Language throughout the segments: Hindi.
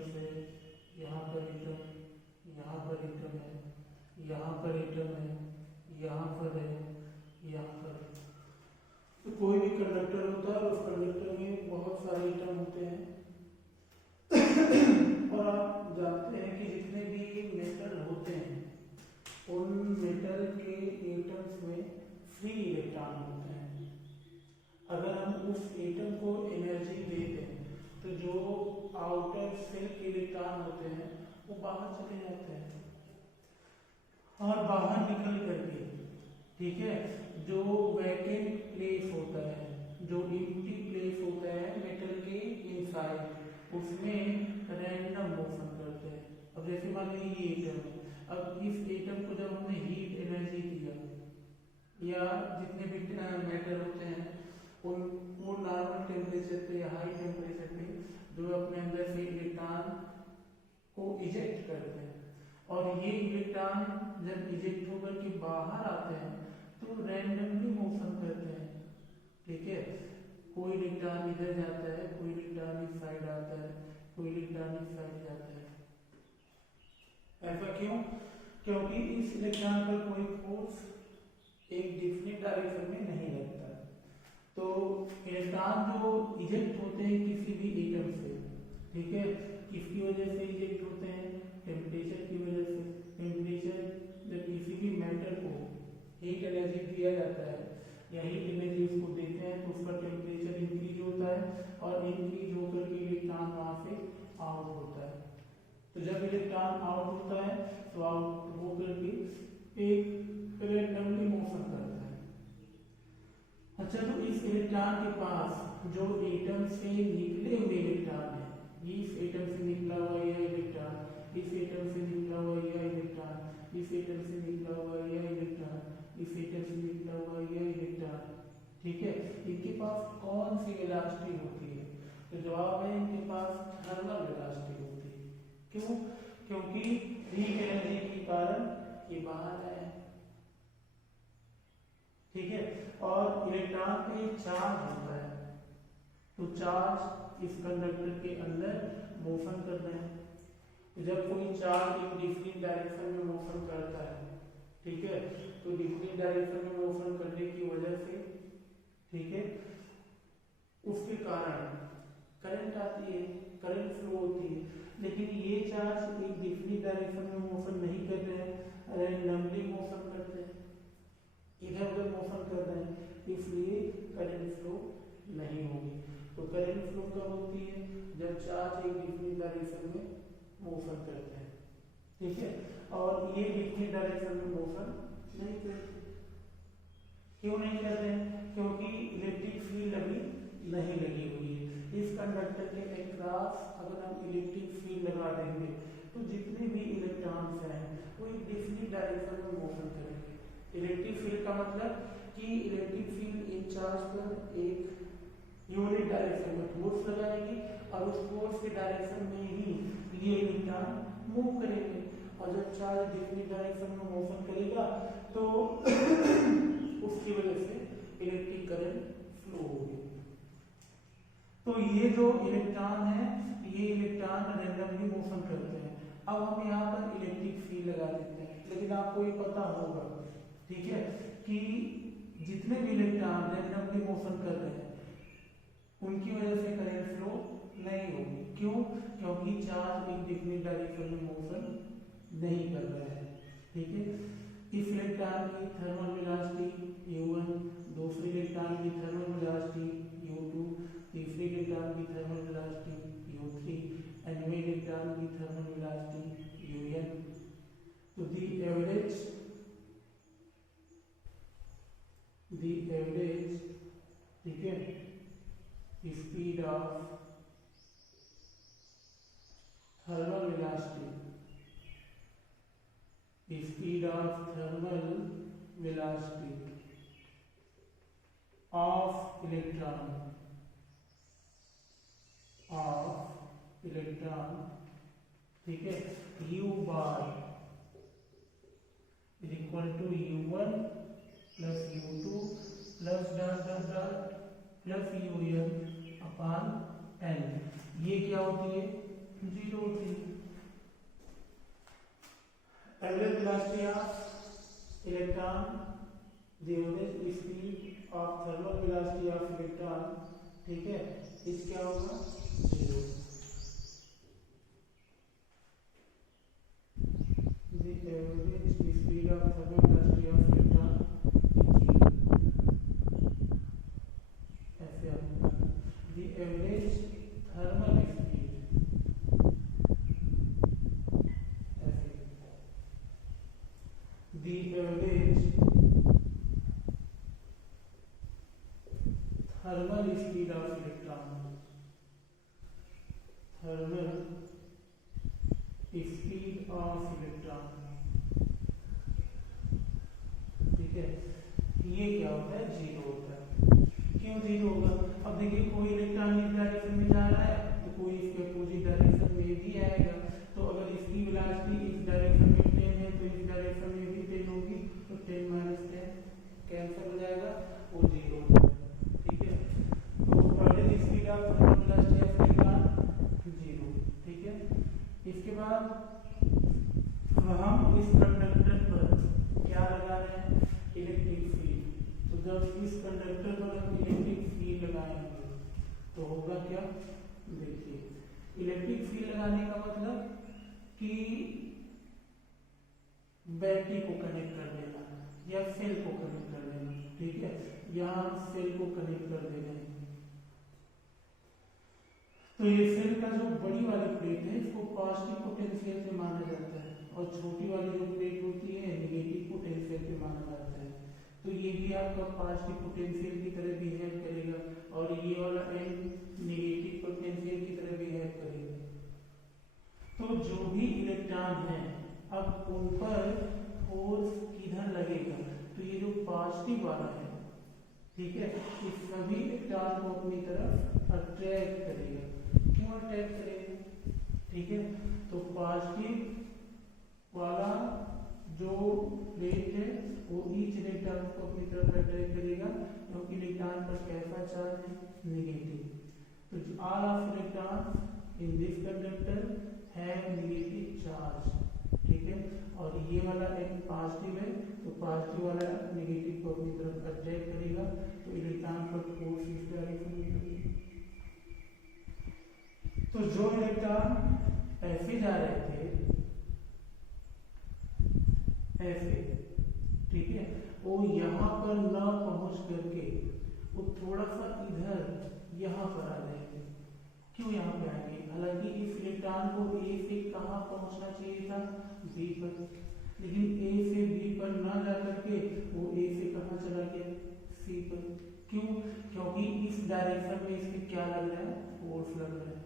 एटम्स है, यहाँ पर एटम, यहाँ पर एटम है, यहाँ पर एटम है, यहाँ पर है, यहाँ पर है। तो कोई भी कंडक्टर होता है, उस कंडक्टर में बहुत सारे एटम होते हैं। और आप जानते हैं कि जितने भी मेटल होते हैं उन मेटल के एटम्स में फ्री इलेक्ट्रॉन होते हैं। अगर हम उस एटम को एनर्जी देते हैं तो जो आउटर सेल के इलेक्ट्रॉन होते हैं वो बाहर चले जाते हैं, और बाहर निकल करके, ठीक है, जो वैकेंट प्लेस होता है, जो एम्प्टी प्लेस होता है मेटल के इनसाइड, उसमें रैंडम मोशन करते हैं। अब जैसे मान लीजिए ये एटम है, अब इस एटम को जब हमने हीट एनर्जी दिया, या जितने भी मैटर होते हैं उन वो नॉर्मल टेम्परेचर पे या हाई टेम्परेचर पे जो अपने अंदर से इलेक्ट्रॉन को इजेक्ट करते हैं, और ये इलेक्ट्रॉन जब इजेक्ट होकर के बाहर आते हैं तो रैंडमली मोशन करते हैं, ठीक है। कोई इलेक्ट्रॉन इधर जाता है, कोई इलेक्ट्रॉन इस साइड आता है, कोई इलेक्ट्रॉन इस साइड जाता है। ऐसा क्यों? क्योंकि इस इलेक्ट्रॉन पर कोई फोर्स एक डिफरेंट डायरेक्शन में नहीं लगता। तो इलेक्ट्रॉन जो इजेक्ट होते हैं किसी भी एटम से, ठीक है, किसकी वजह से इजेक्ट होते हैं? टेम्परेचर की वजह से। टेम्परेचर जब किसी भी मैटर को हीट एनर्जी दिया जाता है या हीट एनर्जी उसको देते हैं तो उसका टेम्परेचर इंक्रीज होता है, और इंक्रीज होकर के इलेक्ट्रॉन वहां से आउट होता है। तो जब इलेक्ट्रॉन आउट होता है तो आउट होकर के एक रैंडमली मोशन करता है। अच्छा, तो इस इलेक्ट्रॉन के पास जो एटम से निकले हुए इलेक्ट्रॉन है, इस एटम से निकला हुआ यह इलेक्ट्रॉन, इस एटम से निकला हुआ यह इलेक्ट्रॉन, इस एटम से निकला हुआ यह इलेक्ट्रॉन, इस एटम से निकला हुआ यह इलेक्ट्रॉन, ठीक है, इनके पास कौन सी वेलोसिटी होती है? तो जवाब है इनके पास थर्मल वेलोसिटी होती है। क्यों? क्योंकि हीट एनर्जी के कारण ये बाहर आए, ठीक है। और इलेक्ट्रॉन पे चार्ज होता है, तो चार्ज इस कंडक्टर के अंदर मोशन कर रहे हैं। जब कोई चार्ज एक डिफरेंट डायरेक्शन में मोशन करता है, ठीक है, तो डिफरेंट डायरेक्शन में मोशन करने की वजह से, ठीक है, उसके कारण करंट आती है, करंट फ्लो होती है। लेकिन ये चार्ज एक डिफरेंट डायरेक्शन में मोशन नहीं कर रहे हैं, रैंडमली मोशन करते हैं, इधर उधर मोशन कर रहे हैं, इसलिए करंट फ्लो नहीं होगी। तो करंट फ्लो कब होती है? जब चार्ज एक डिफरेंट डायरेक्शन में मोशन करते हैं, ठीक है, और ये डिफरेंट डायरेक्शन में मोशन नहीं करते। क्यों नहीं कर रहे हैं? क्योंकि इलेक्ट्रिक फील्ड अभी नहीं लगी हुई है। इस कंडक्टर के अक्रॉस अगर हम इलेक्ट्रिक फील्ड लगा देंगे तो जितने भी इलेक्ट्रॉन्स हैं वो एक डिफरेंट डायरेक्शन में मोशन करेंगे। इलेक्ट्रिक फील्ड का मतलब कि इलेक्ट्रिक फील्ड एक चार्ज पर एक यूनिट डायरेक्शन में फोर्स लगाएगी, और उस फोर्स के डायरेक्शन में ही ये इलेक्ट्रॉन मूव करेंगे, और जब चार्ज डिफरेंट डायरेक्शन में मोशन करेगा तो उसकी वजह से इलेक्ट्रिक करंट फ्लो होगी। तो ये जो इलेक्ट्रॉन है, ये इलेक्ट्रॉन रैंडमली मोशन करते हैं। अब हम यहाँ पर इलेक्ट्रिक फील्ड लगा देते हैं, लेकिन आपको ये पता होगा, ठीक है, कि जितने भी इलेक्ट्रॉन रैंडमली मोशन कर रहे हैं उनकी वजह से करंट फ्लो नहीं होगी। क्यों? क्योंकि चार्ज एक डिफरेंट डायरेक्शन में मोशन नहीं कर रहा है, ठीक है। इस इलेक्ट्रॉन की थर्मल वेलोसिटी u1, दूसरे इलेक्ट्रॉन की थर्मल वेलोसिटी u2, तीसरे इलेक्ट्रॉन की थर्मल वेलोसिटी u3, अन्य इलेक्ट्रॉन की थर्मल वेलोसिटी un। तो the average ठीक है, speed of thermal velocity, speed of thermal velocity of electron, ठीक है, u bar is equal to u1 plus u2 plus dot dot dot plus un upon n। ये क्या होती है? जीरो होती the average speed of thermal velocity of electron, ठीक है, इस क्या होगा 0। The average speed of thermal velocity of electron ऐसे होगा द एवरेज थर्मल स्पीड ऐसे, the average thermal speed of electron, thermal speed of electron, ठीक है, ये क्या होता है 0 होता है। क्यों 0 होगा? अब देखिए कोई इलेक्ट्रॉन इस डायरेक्शन में जा रहा है तो कोई इसके अपोजिट डायरेक्शन में भी आएगा, तो अगर इसकी वेलोसिटी इस डायरेक्शन में 10 है तो इस डायरेक्शन में भी 10 होगी, तो 10 माइनस 10 कैंसिल हो जाएगा, वो 0 हो जाएगा, ठीक है। तो average speed of thermal velocity of electron 0, ठीक है। इसके बाद हम इस कंडक्टर पर क्या लगा रहे हैं, इलेक्ट्रिक फील्ड। तो जब इस कंडक्टर पर हम इलेक्ट्रिक फील्ड लगाएंगे तो होगा क्या, देखिए इलेक्ट्रिक फील्ड लगाने का मतलब कि बैटरी को कनेक्ट कर देना या सेल को कनेक्ट कर देना, ठीक है, यहाँ सेल को कनेक्ट कर दे रहे हैं। तो ये सेल का जो बड़ी वाली प्लेट है इसको पॉजिटिव पोटेंशियल से माना जाता है और छोटी वाली जो प्लेट होती है नेगेटिव पोटेंशियल से माना जाता है। तो ये भी आपका पॉजिटिव पोटेंशियल की तरह बिहेव करेगा और ये वाला एंड नेगेटिव पोटेंशियल की तरह बिहेव करेगा। तो जो भी इलेक्ट्रॉन है अब उन पर फोर्स किधर लगेगा, तो ये जो पॉजिटिव वाला है, ठीक है, इस सभी इलेक्ट्रॉन को अपनी तरफ अट्रैक्ट करेगा। क्यों अट्रैक्ट करेगा, ठीक है, तो पॉजिटिव वाला जो प्लेट है वो ईच इलेक्ट्रॉन को अपनी तरफ अट्रैक्ट करेगा क्योंकि इलेक्ट्रॉन पर कैसा चार्ज है, नेगेटिव। तो all of electron in this conductor have negative charge, ठीक है, और ये वाला एक पॉजिटिव है तो पॉजिटिव वाला नेगेटिव को अपनी तरफ अट्रैक्ट करेगा, तो इलेक्ट्रॉन पर फोर्स इस डायरेक्शन में लगेगा। तो जो इलेक्ट्रॉन ऐसे जा रहे थे ऐसे, ठीक है, वो यहाँ पर न पहुंच करके वो थोड़ा सा इधर यहाँ पर आ जाएंगे। क्यों यहाँ पे आएंगे, हालांकि इस इलेक्ट्रॉन को ए से कहाँ पहुंचना चाहिए था, बी पर, लेकिन ए से बी पर न जा करके वो ए से कहाँ चला गया, सी पर। क्यों, क्योंकि इस डायरेक्शन में इसके क्या लग रहा है, फोर्स लग रहा है।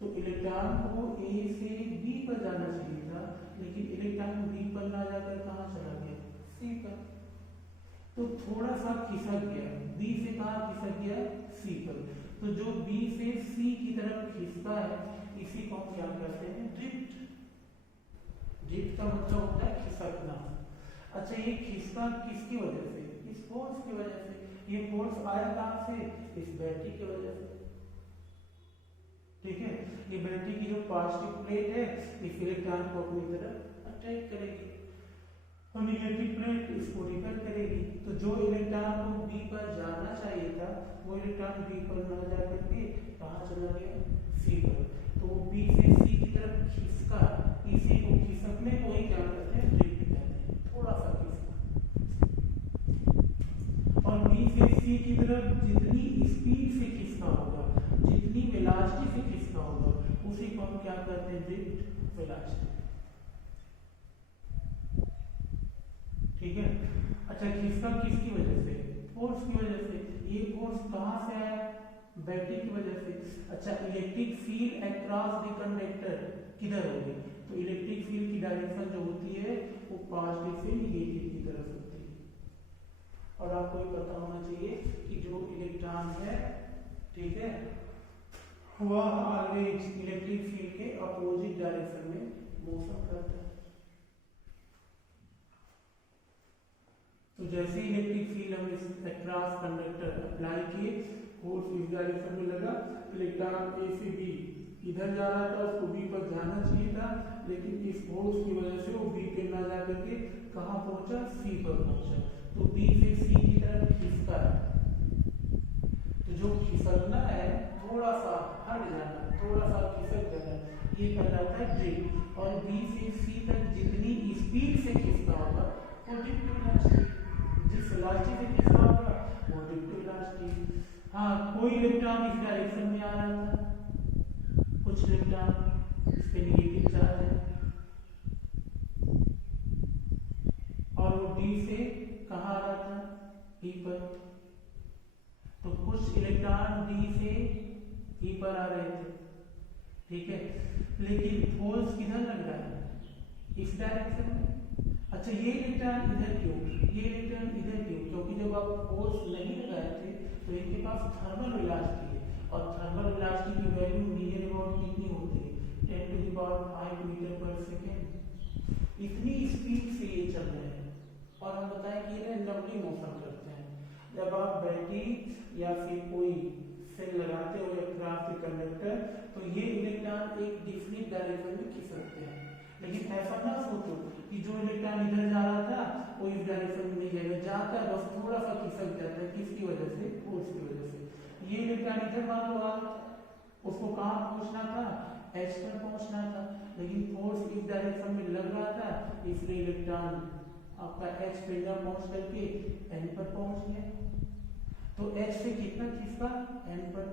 तो इलेक्ट्रॉन को ए से बी पर जाना चाहिए था लेकिन इलेक्ट्रॉन बी पर ना जाकर कहाँ चला गया, सी पर। तो थोड़ा सा खिसक गया, बी से कहाँ खिसक गया, सी पर। तो जो बी से सी की तरफ खिसका है इसी को हम क्या कहते हैं, ड्रिफ्ट। ड्रिफ्ट का मतलब होता है खिसकना। अच्छा, ये खिसका किसकी वजह से, इस फोर्स की वजह से। ये फोर्स आया कहाँ से, इस बैटरी की वजह से, ठीक है। ये बैटरी की जो पॉजिटिव प्लेट है इस इलेक्ट्रॉन को अपनी तरफ अट्रैक्ट करेगी और नेगेटिव प्लेट इसको रिपेल करेगी। तो जो इलेक्ट्रॉन को बी पर जाना चाहिए था वो इलेक्ट्रॉन बी पर न जा करके कहाँ चला गया, सी पर। तो वो बी से सी की तरफ खिसका, इसी को खिसकने को ही क्या कहते हैं, ड्रिफ्ट कहते हैं, थोड़ा सा खिसका। और बी से सी की तरफ जितनी स्पीड से खिसका होगा, जितनी वेलोसिटी से खिसका होगा, उसी को हम क्या कहते हैं, ड्रिफ्ट वेलोसिटी, ठीक है। अच्छा, खिसका किसकी वजह से, फोर्स की वजह से। ये फोर्स कहाँ से आया, बैटरी की वजह से। अच्छा, electric field across the conductor किधर होगी, तो इलेक्ट्रिक फील्ड की डायरेक्शन जो होती है वो पॉजिटिव से नेगेटिव की तरफ होती है। और आपको ये पता होना चाहिए कि जो इलेक्ट्रॉन है, ठीक है, वह ऑलवेज इलेक्ट्रिक फील्ड के अपोजिट डायरेक्शन में मोशन करता है। तो जैसे ही इलेक्ट्रिक फील्ड हम इस अक्रॉस कंडक्टर अप्लाई किए, फोर्स इस डायरेक्शन में लगा, इलेक्ट्रॉन ए से बी इधर जा रहा था, उसको बी पर जाना चाहिए था, लेकिन इस फोर्स की वजह से वो बी पे ना जा करके कहाँ पहुंचा, सी पर पहुंचा। तो बी से सी की तरफ खिसका है, तो जो खिसकना है थोड़ा सा हट जाना, थोड़ा सा खिसक जाना, ये कहलाता है ड्रिफ्ट। और बी से सी तक जितनी स्पीड से खिसका होगा वो ड्रिफ्ट वेलोसिटी, जिस वेलोसिटी से खिसका होगा वो ड्रिफ्ट वेलोसिटी। हाँ, कोई इलेक्ट्रॉन इस डायरेक्शन में आ रहा था, कुछ इलेक्ट्रॉन इस पे नेगेटिव चार्ज है, और वो डी से कहाँ आ रहा था, ई पर। तो कुछ इलेक्ट्रॉन डी से ई पर आ रहे थे, ठीक है, लेकिन फोर्स किधर लग रहा है, इस डायरेक्शन में। अच्छा, ये इलेक्ट्रॉन इधर क्यों, ये इलेक्ट्रॉन इधर क्यों, क्योंकि जब आप फोर्स नहीं लगाए थे तो इनके पास थर्मल वेलोसिटी है, और थर्मल वेलोसिटी की वैल्यू नियर अबाउट कितनी होती है, 10⁵ मीटर पर सेकेंड। इतनी स्पीड से ये चल रहे हैं, और हम बताएं कि ये रैंडमली मोशन करते हैं। जब आप बैटरी या फिर कोई सेल लगाते हो या क्राफ्ट कंडक्टर, तो ये इलेक्ट्रॉन एक डिफरेंट डायरेक्शन में खिसकते हैं, लेकिन ऐसा ना सोचो कि जो इलेक्ट्रॉन इधर जा रहा था वो इस डायरेक्शन में नहीं जाएगा, जाता है बस थोड़ा सा खिसक जाता है, किसकी वजह से, फोर्स की वजह से। ये इलेक्ट्रॉन इधर मान लो आ, उसको कहाँ पहुंचना था, एच पर पहुंचना था, लेकिन फोर्स इस डायरेक्शन में लग रहा था, इसलिए इलेक्ट्रॉन आपका एच पे न पहुंच करके एन पर पहुंच गया। तो एच से कितना खिसका, एन पर।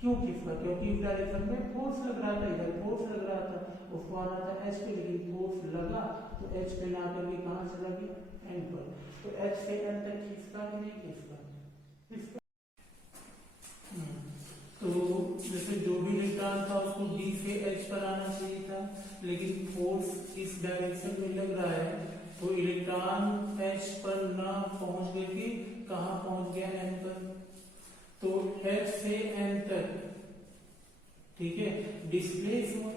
क्यों खिसका, क्योंकि इस डायरेक्शन में फोर्स लग रहा था, इधर फोर्स लग रहा था, उसको आना था एच पे, लेकिन फोर्स लगा तो एच पे ना करके कहाँ चला गया, एन पर। तो एच से एन तक खिसका कि नहीं खिसका, खिसका। तो जैसे जो भी इलेक्ट्रॉन था उसको डी से एच पर आना चाहिए था, लेकिन फोर्स इस डायरेक्शन में लग रहा है, तो इलेक्ट्रॉन एच पर ना पहुंच करके कहाँ पहुंच गया, एन पर। तो एच से एन तक, ठीक है, डिस्प्लेस हुआ,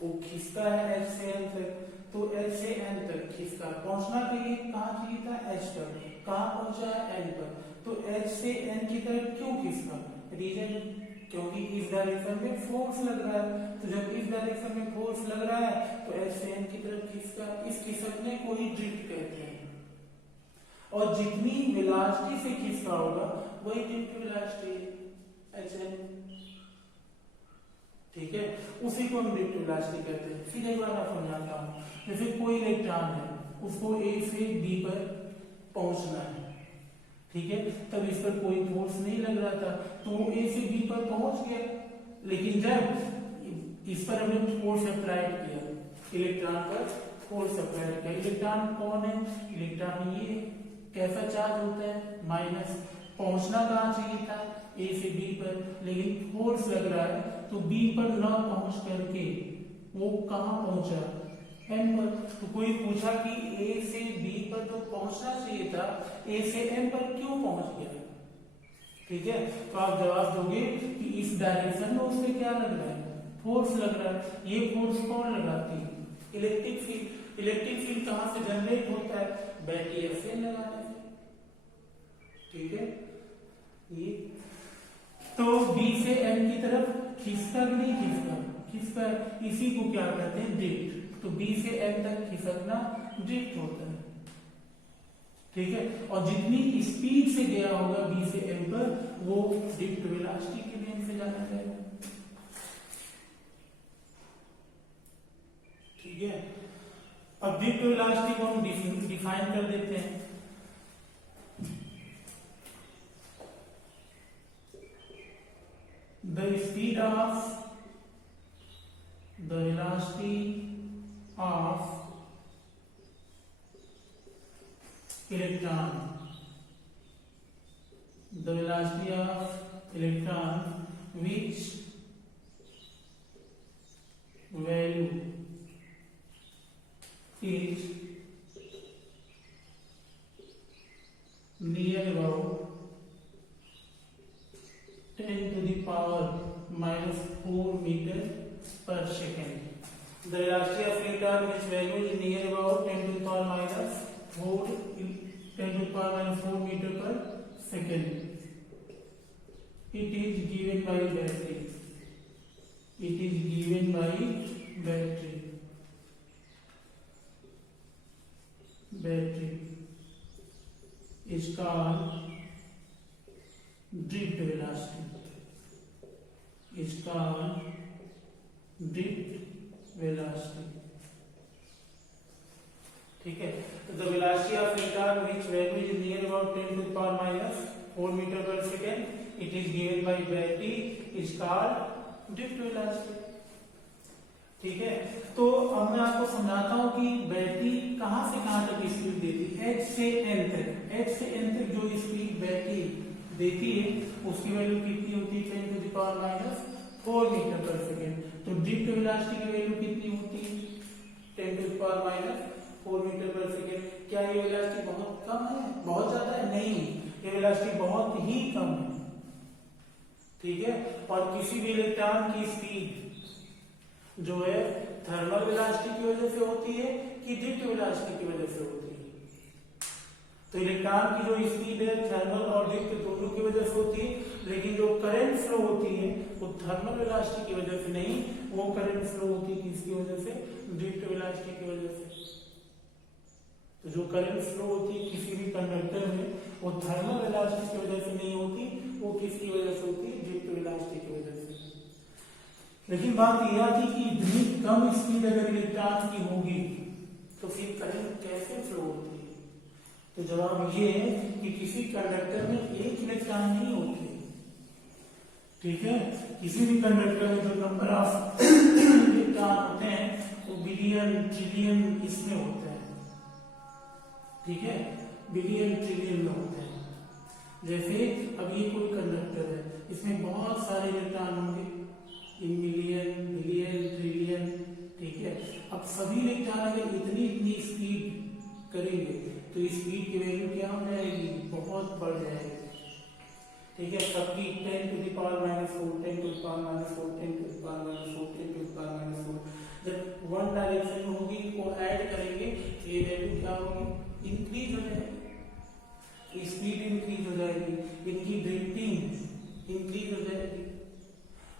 वो खिसका है एच से एन तक, तो एच से एन तक खिसका, पहुंचना चाहिए कहाँ चाहिए था, एच पर, कहाँ पहुंचा है, एन पर। तो एच से एन की तरफ क्यों खिसका, रीजन क्योंकि इस डायरेक्शन में फोर्स लग रहा है, तो जब इस डायरेक्शन में फोर्स लग रहा है तो एच से एन की तरफ खिसका, इस खिसकने को ही ड्रिफ्ट कहते हैं। और जितनी वेलोसिटी से खिसका होगा वही ड्रिफ्ट वेलोसिटी, एच एन, ठीक है, उसी को हम ड्रिफ्ट वेलोसिटी कहते हैं। फिर एक बार मैं समझाता हूँ, जैसे कोई इलेक्ट्रॉन है, उसको ए से बी पर पहुंचना है, ठीक है, तब इस पर कोई फोर्स नहीं लग रहा था, तो वो ए से बी पर पहुंच गया, लेकिन जब इस पर हमने फोर्स अप्लाई किया, इलेक्ट्रॉन पर फोर्स अप्लाई किया, इलेक्ट्रॉन कौन है, इलेक्ट्रॉन ये कैसा चार्ज होता है, माइनस, पहुंचना कहाँ चाहिए था, ए से बी पर, लेकिन फोर्स लग रहा है, तो बी पर न पहुंच करके वो कहाँ पहुंचा, एन पर। तो कोई पूछा कि ए से बी पर तो पहुंचना चाहिए था, ए से एन पर क्यों पहुंच गया, ठीक है, तो आप जवाब दोगे कि इस डायरेक्शन में उससे क्या लग रहा है, फोर्स लग रहा है। ये फोर्स कौन लगाती है, इलेक्ट्रिक फील्ड। इलेक्ट्रिक फील्ड कहां से जनरेट होता है, बैटरी या सेल लगाने से, ठीक है। ये तो बी से एन की तरफ खिसका कि नहीं खिसका, खिसका, इसी को क्या कहते हैं, ड्रिफ्ट। तो बी से एन तक खिसकना ड्रिफ्ट होता है, ठीक है, और जितनी स्पीड से गया होगा बी से एन पर, वो ड्रिफ्ट वेलोसिटी के नेम से जाना जाएगा, ठीक है। अब ड्रिफ्ट वेलोसिटी को हम डिफाइन कर देते हैं। The speed of the velocity of electron, the velocity of electron which value is near about 10 to the power minus 4 meter per second. The velocity of electron which value is near about 10 to the power minus 4 meter per second. It is given by battery. It is given by battery is called drift velocity. Is called drift velocity. ठीक है, तो the velocity of electron which value is near about 10 to the power minus 4 meter per second, it is given by gravity, is called drift velocity. ठीक है, तो अब मैं आपको समझाता हूँ कि बैटरी कहाँ से कहाँ तक स्पीड देती है। h से n तक जो स्पीड बैटरी देती है उसकी वैल्यू कितनी होती है 10 to the power minus 4 metre पर सेकेंड। तो ड्रिफ्ट वेलोसिटी की वैल्यू कितनी होती है 10 to the power minus 4 metre पर सेकेंड। क्या ये वेलोसिटी बहुत कम है, बहुत ज्यादा है? नहीं, ये वेलोसिटी बहुत ही कम है। ठीक है, और किसी भी इलेक्ट्रॉन की स्पीड जो है थर्मल वेलोसिटी की वजह से होती है कि ड्रिफ्ट वेलोसिटी की वजह से होती है। तो इलेक्ट्रॉन की जो स्पीड है थर्मल और ड्रिफ्ट दोनों की वजह से होती है, लेकिन जो करंट फ्लो होती है वो थर्मल वेलोसिटी की वजह से नहीं, वो करंट फ्लो होती है किसकी वजह से? ड्रिफ्ट वेलोसिटी की वजह से। तो जो करंट फ्लो होती है किसी भी कंडक्टर में वो थर्मल वेलोसिटी की वजह से नहीं होती, वो किसकी वजह से होती है? ड्रिफ्ट वेलोसिटी की वजह से। लेकिन बात यह थी कि इतनी कम स्पीड अगर इलेक्ट्रॉन की होगी तो फिर करंट कैसे फ्लो होती है? तो जवाब ये है कि किसी कंडक्टर में एक इलेक्ट्रॉन नहीं होते। ठीक है, किसी भी कंडक्टर में जो नंबर ऑफ इलेक्ट्रॉन होते हैं वो बिलियन ट्रिलियन इसमें होते हैं। ठीक है, बिलियन ट्रिलियन में होते हैं। जैसे अब ये कोई कंडक्टर है, इसमें बहुत सारे इलेक्ट्रॉन होंगे, मिलियन बिलियन ट्रिलियन। ठीक है, अब सभी इलेक्ट्रॉन अगर इतनी स्पीड करेंगे तो स्पीड की वैल्यू क्या हो जाएगी? बहुत बढ़ जाएगी। ठीक है, सबकी 10 to the power minus 4, 10 to the power minus 4, 10 to the power minus 4, 10 to the power minus 4। जब वन डायरेक्शन में होगी को ऐड करेंगे तो ये वैल्यू क्या होगी? इंक्रीज हो जाएगी, स्पीड इंक्रीज हो जाएगी, इनकी ड्रिफ्टिंग इंक्रीज हो जाएगी।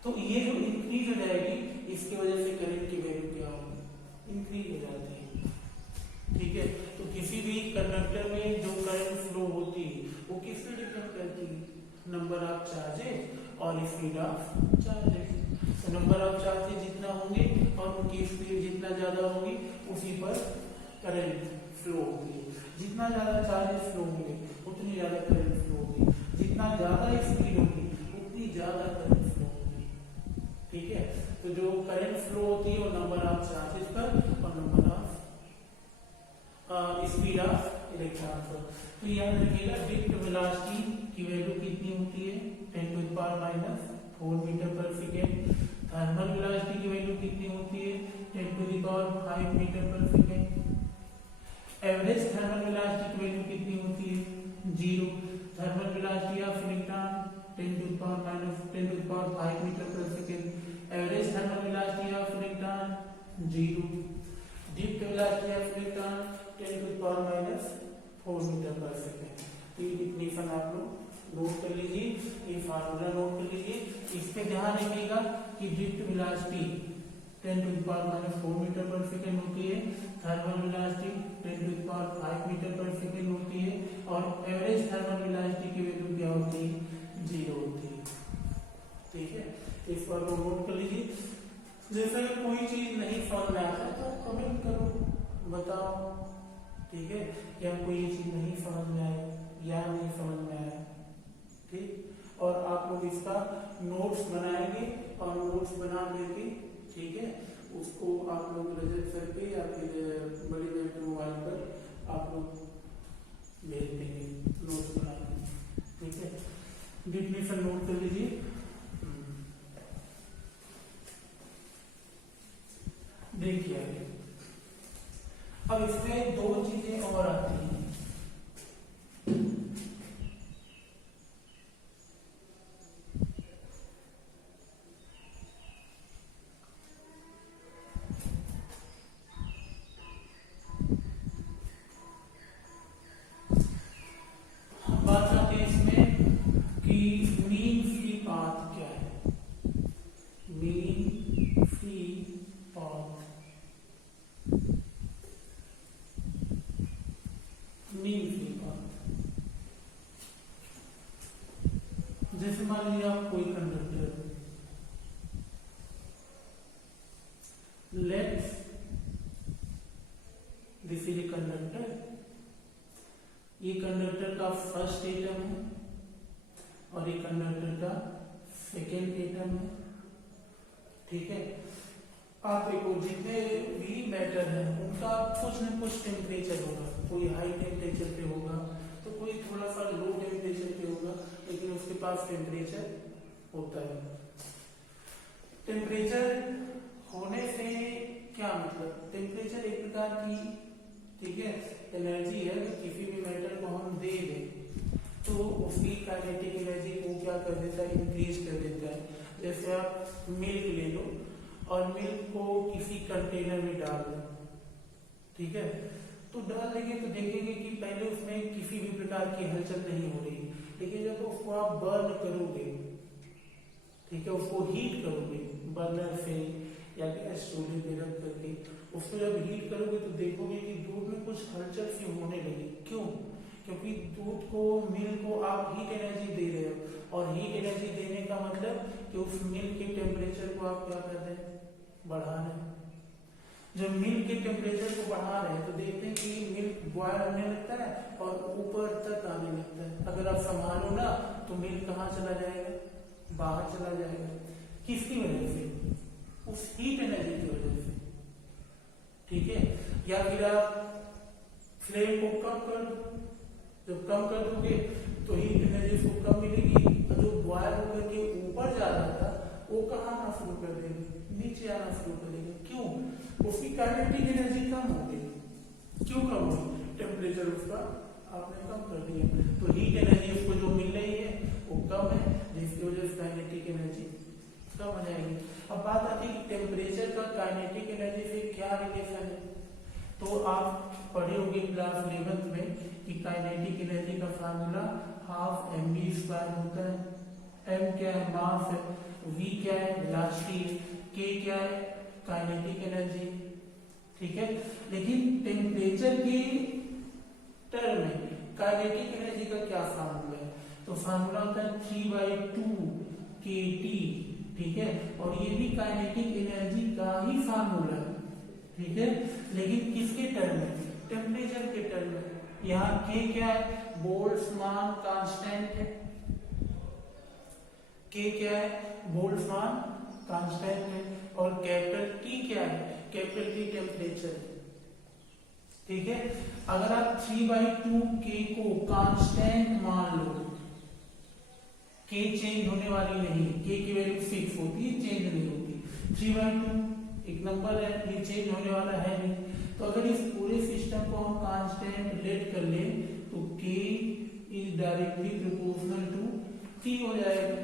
तो ये जो इंक्रीज हो जाएगी इसकी वजह से करंट की वैल्यू क्या होगी? इंक्रीज हो जाती है। ठीक है, तो किसी भी कंडक्टर में जो करंट फ्लो होती है वो किस पे डिपेंड करती है? नंबर ऑफ चार्जेस और स्पीड ऑफ चार्जेस। तो नंबर ऑफ चार्जेस जितना होंगे और उनकी स्पीड जितना ज्यादा होगी उसी पर करंट फ्लो होगी। जितना ज्यादा चार्जेस फ्लो होंगे उतनी ज्यादा करंट फ्लो होगी, जितना ज्यादा स्पीड होगी उतनी ज्यादा करंट फ्लो होगी। ठीक है, तो जो करंट फ्लो होती है वो नंबर ऑफ चार्जेस पर और number of speed of electron पर। तो याद रखिएगा ड्रिफ्ट वेलोसिटी की वैल्यू कितनी होती है 10 to the power minus 4 metre पर सेकेंड। थर्मल वेलोसिटी की वैल्यू कितनी होती है 10 to the power 5 मीटर पर सेकेंड। एवरेज थर्मल वेलोसिटी की वैल्यू कितनी होती है? 0। Thermal velocity of electron 10 to the power minus 10 to the power 5 metre पर second. Average thermal velocity of electron 0। Drift velocity of electron 10 to the power minus 4 metre पर सेकेंड। तो ये डिफिनेशन आप लोग नोट कर लीजिए, ये फार्मूला नोट कर लीजिए। इस पे ध्यान रखिएगा कि drift velocity 10 to the power minus 4 metre पर सेकेंड होती है, thermal velocity 10 to the power 5 metre पर सेकेंड होती है और एवरेज थर्मल वेलोसिटी की वैल्यू क्या होती है? 0 होती है। ठीक है, इस पर नोट कर लीजिए। जैसे अगर कोई चीज नहीं समझ में आता है तो कमेंट करो, बताओ। ठीक है, कि हमको ये चीज नहीं समझ में आई या नहीं समझ में आया। ठीक, और आप लोग इसका नोट्स बनाएंगे और नोट्स बना लेंगे। ठीक है, उसको आप लोग रजत सर पे या फिर बड़े बड़े मोबाइल पर आप लोग भेज देंगे नोट्स बनाएंगे। ठीक है, डिफिनेशन नोट कर लीजिए। देखिए अब इसमें दो चीजें और आती हैं। बात आती है इसमें कि मीन फ्री पाथ क्या है। मीन मान लीजिए आप कोई conductor, let's this is a conductor, ये कंडक्टर का फर्स्ट एटम है और ये कंडक्टर का सेकेंड एटम है। ठीक है, आप देखो जितने भी मैटर है उनका कुछ न कुछ टेम्परेचर होगा, कोई हाई टेम्परेचर पे होगा तो कोई थोड़ा सा लो टेम्परेचर पे होगा, लेकिन उसके पास टेम्परेचर होता है। टेम्परेचर होने से क्या मतलब, टेम्परेचर एक प्रकार की, ठीक है, एनर्जी है। किसी भी मैटर को हम दे दें तो उसकी काइनेटिक एनर्जी को क्या कर देता है, इंक्रीज कर देता है। जैसे आप मिल्क ले लो और मिल्क को किसी कंटेनर में डाल दो, ठीक है, तो डाल देंगे तो देखेंगे कि पहले उसमें किसी भी प्रकार की हलचल नहीं हो रही, लेकिन जब उसको आप बर्न करोगे, ठीक है, उसको हीट करोगे बर्नर से या गैस चूल्हे पे रख करके, उसको जब हीट करोगे तो देखोगे कि दूध में कुछ हलचल सी होने लगी। क्यों? क्योंकि दूध को, मिल्क को आप हीट एनर्जी दे रहे हो और हीट एनर्जी देने का मतलब कि उस मिल्क के टेम्परेचर को आप क्या कर रहे हैं, बढ़ा रहे हैं। जब मिल्क के टेम्परेचर को बढ़ा रहे हैं तो देखते हैं कि मिल्क बॉयल होने लगता है और ऊपर तक आने लगता है। अगर आप संभालो ना तो मिल्क कहाँ चला जाएगा, बाहर चला जाएगा। किसकी वजह से? उस हीट एनर्जी की वजह से, ठीक है। या फिर आप फ्लेम को कम कर दो, जब कम कर दोगे तो हीट एनर्जी को कम मिलेगी, जो बॉयल होकर के ऊपर जा रहा था वो कहाँ आना शुरू कर देगी, नीचे आना शुरू करेगा। क्यों? उसकी काइनेटिक एनर्जी कम हो गई। क्यों कम हुई? टेम्परेचर उसका आपने कम कर दिया, तो हीट एनर्जी उसको जो मिल रही है वो कम है, जिसकी वजह से काइनेटिक एनर्जी कम हो जाएगी। अब बात आती है कि टेम्परेचर का काइनेटिक एनर्जी से क्या रिलेशन है। तो आप पढ़े होंगे क्लास 11th में कि काइनेटिक एनर्जी का फार्मूला हाफ mv² होता है। m क्या है, मास है, v क्या है, वेलोसिटी है, k क्या है, काइनेटिक एनर्जी, ठीक है। लेकिन टेम्परेचर की टर्म में काइनेटिक एनर्जी का क्या फार्मूला है? तो फार्मूला होता है 3/2 kT, ठीक है, और ये भी काइनेटिक एनर्जी का ही फार्मूला है, ठीक है, लेकिन किसके टर्म में? टेम्परेचर के टर्म में। यहाँ k क्या है, बोल्ट्जमान कांस्टेंट है, k क्या है, बोल्ट्जमान कांस्टेंट है, और कैपिटल T क्या है, कैपिटल T टेम्परेचर है, ठीक है। अगर आप 3/2 k को कांस्टेंट मान लो, k चेंज होने वाली नहीं, k की वैल्यू फिक्स होती है, चेंज नहीं होती। 3/2 एक नंबर है, ये चेंज होने वाला है नहीं। तो अगर इस पूरे सिस्टम को हम कांस्टेंट लेट कर ले तो k is directly proportional to t हो जाएगा,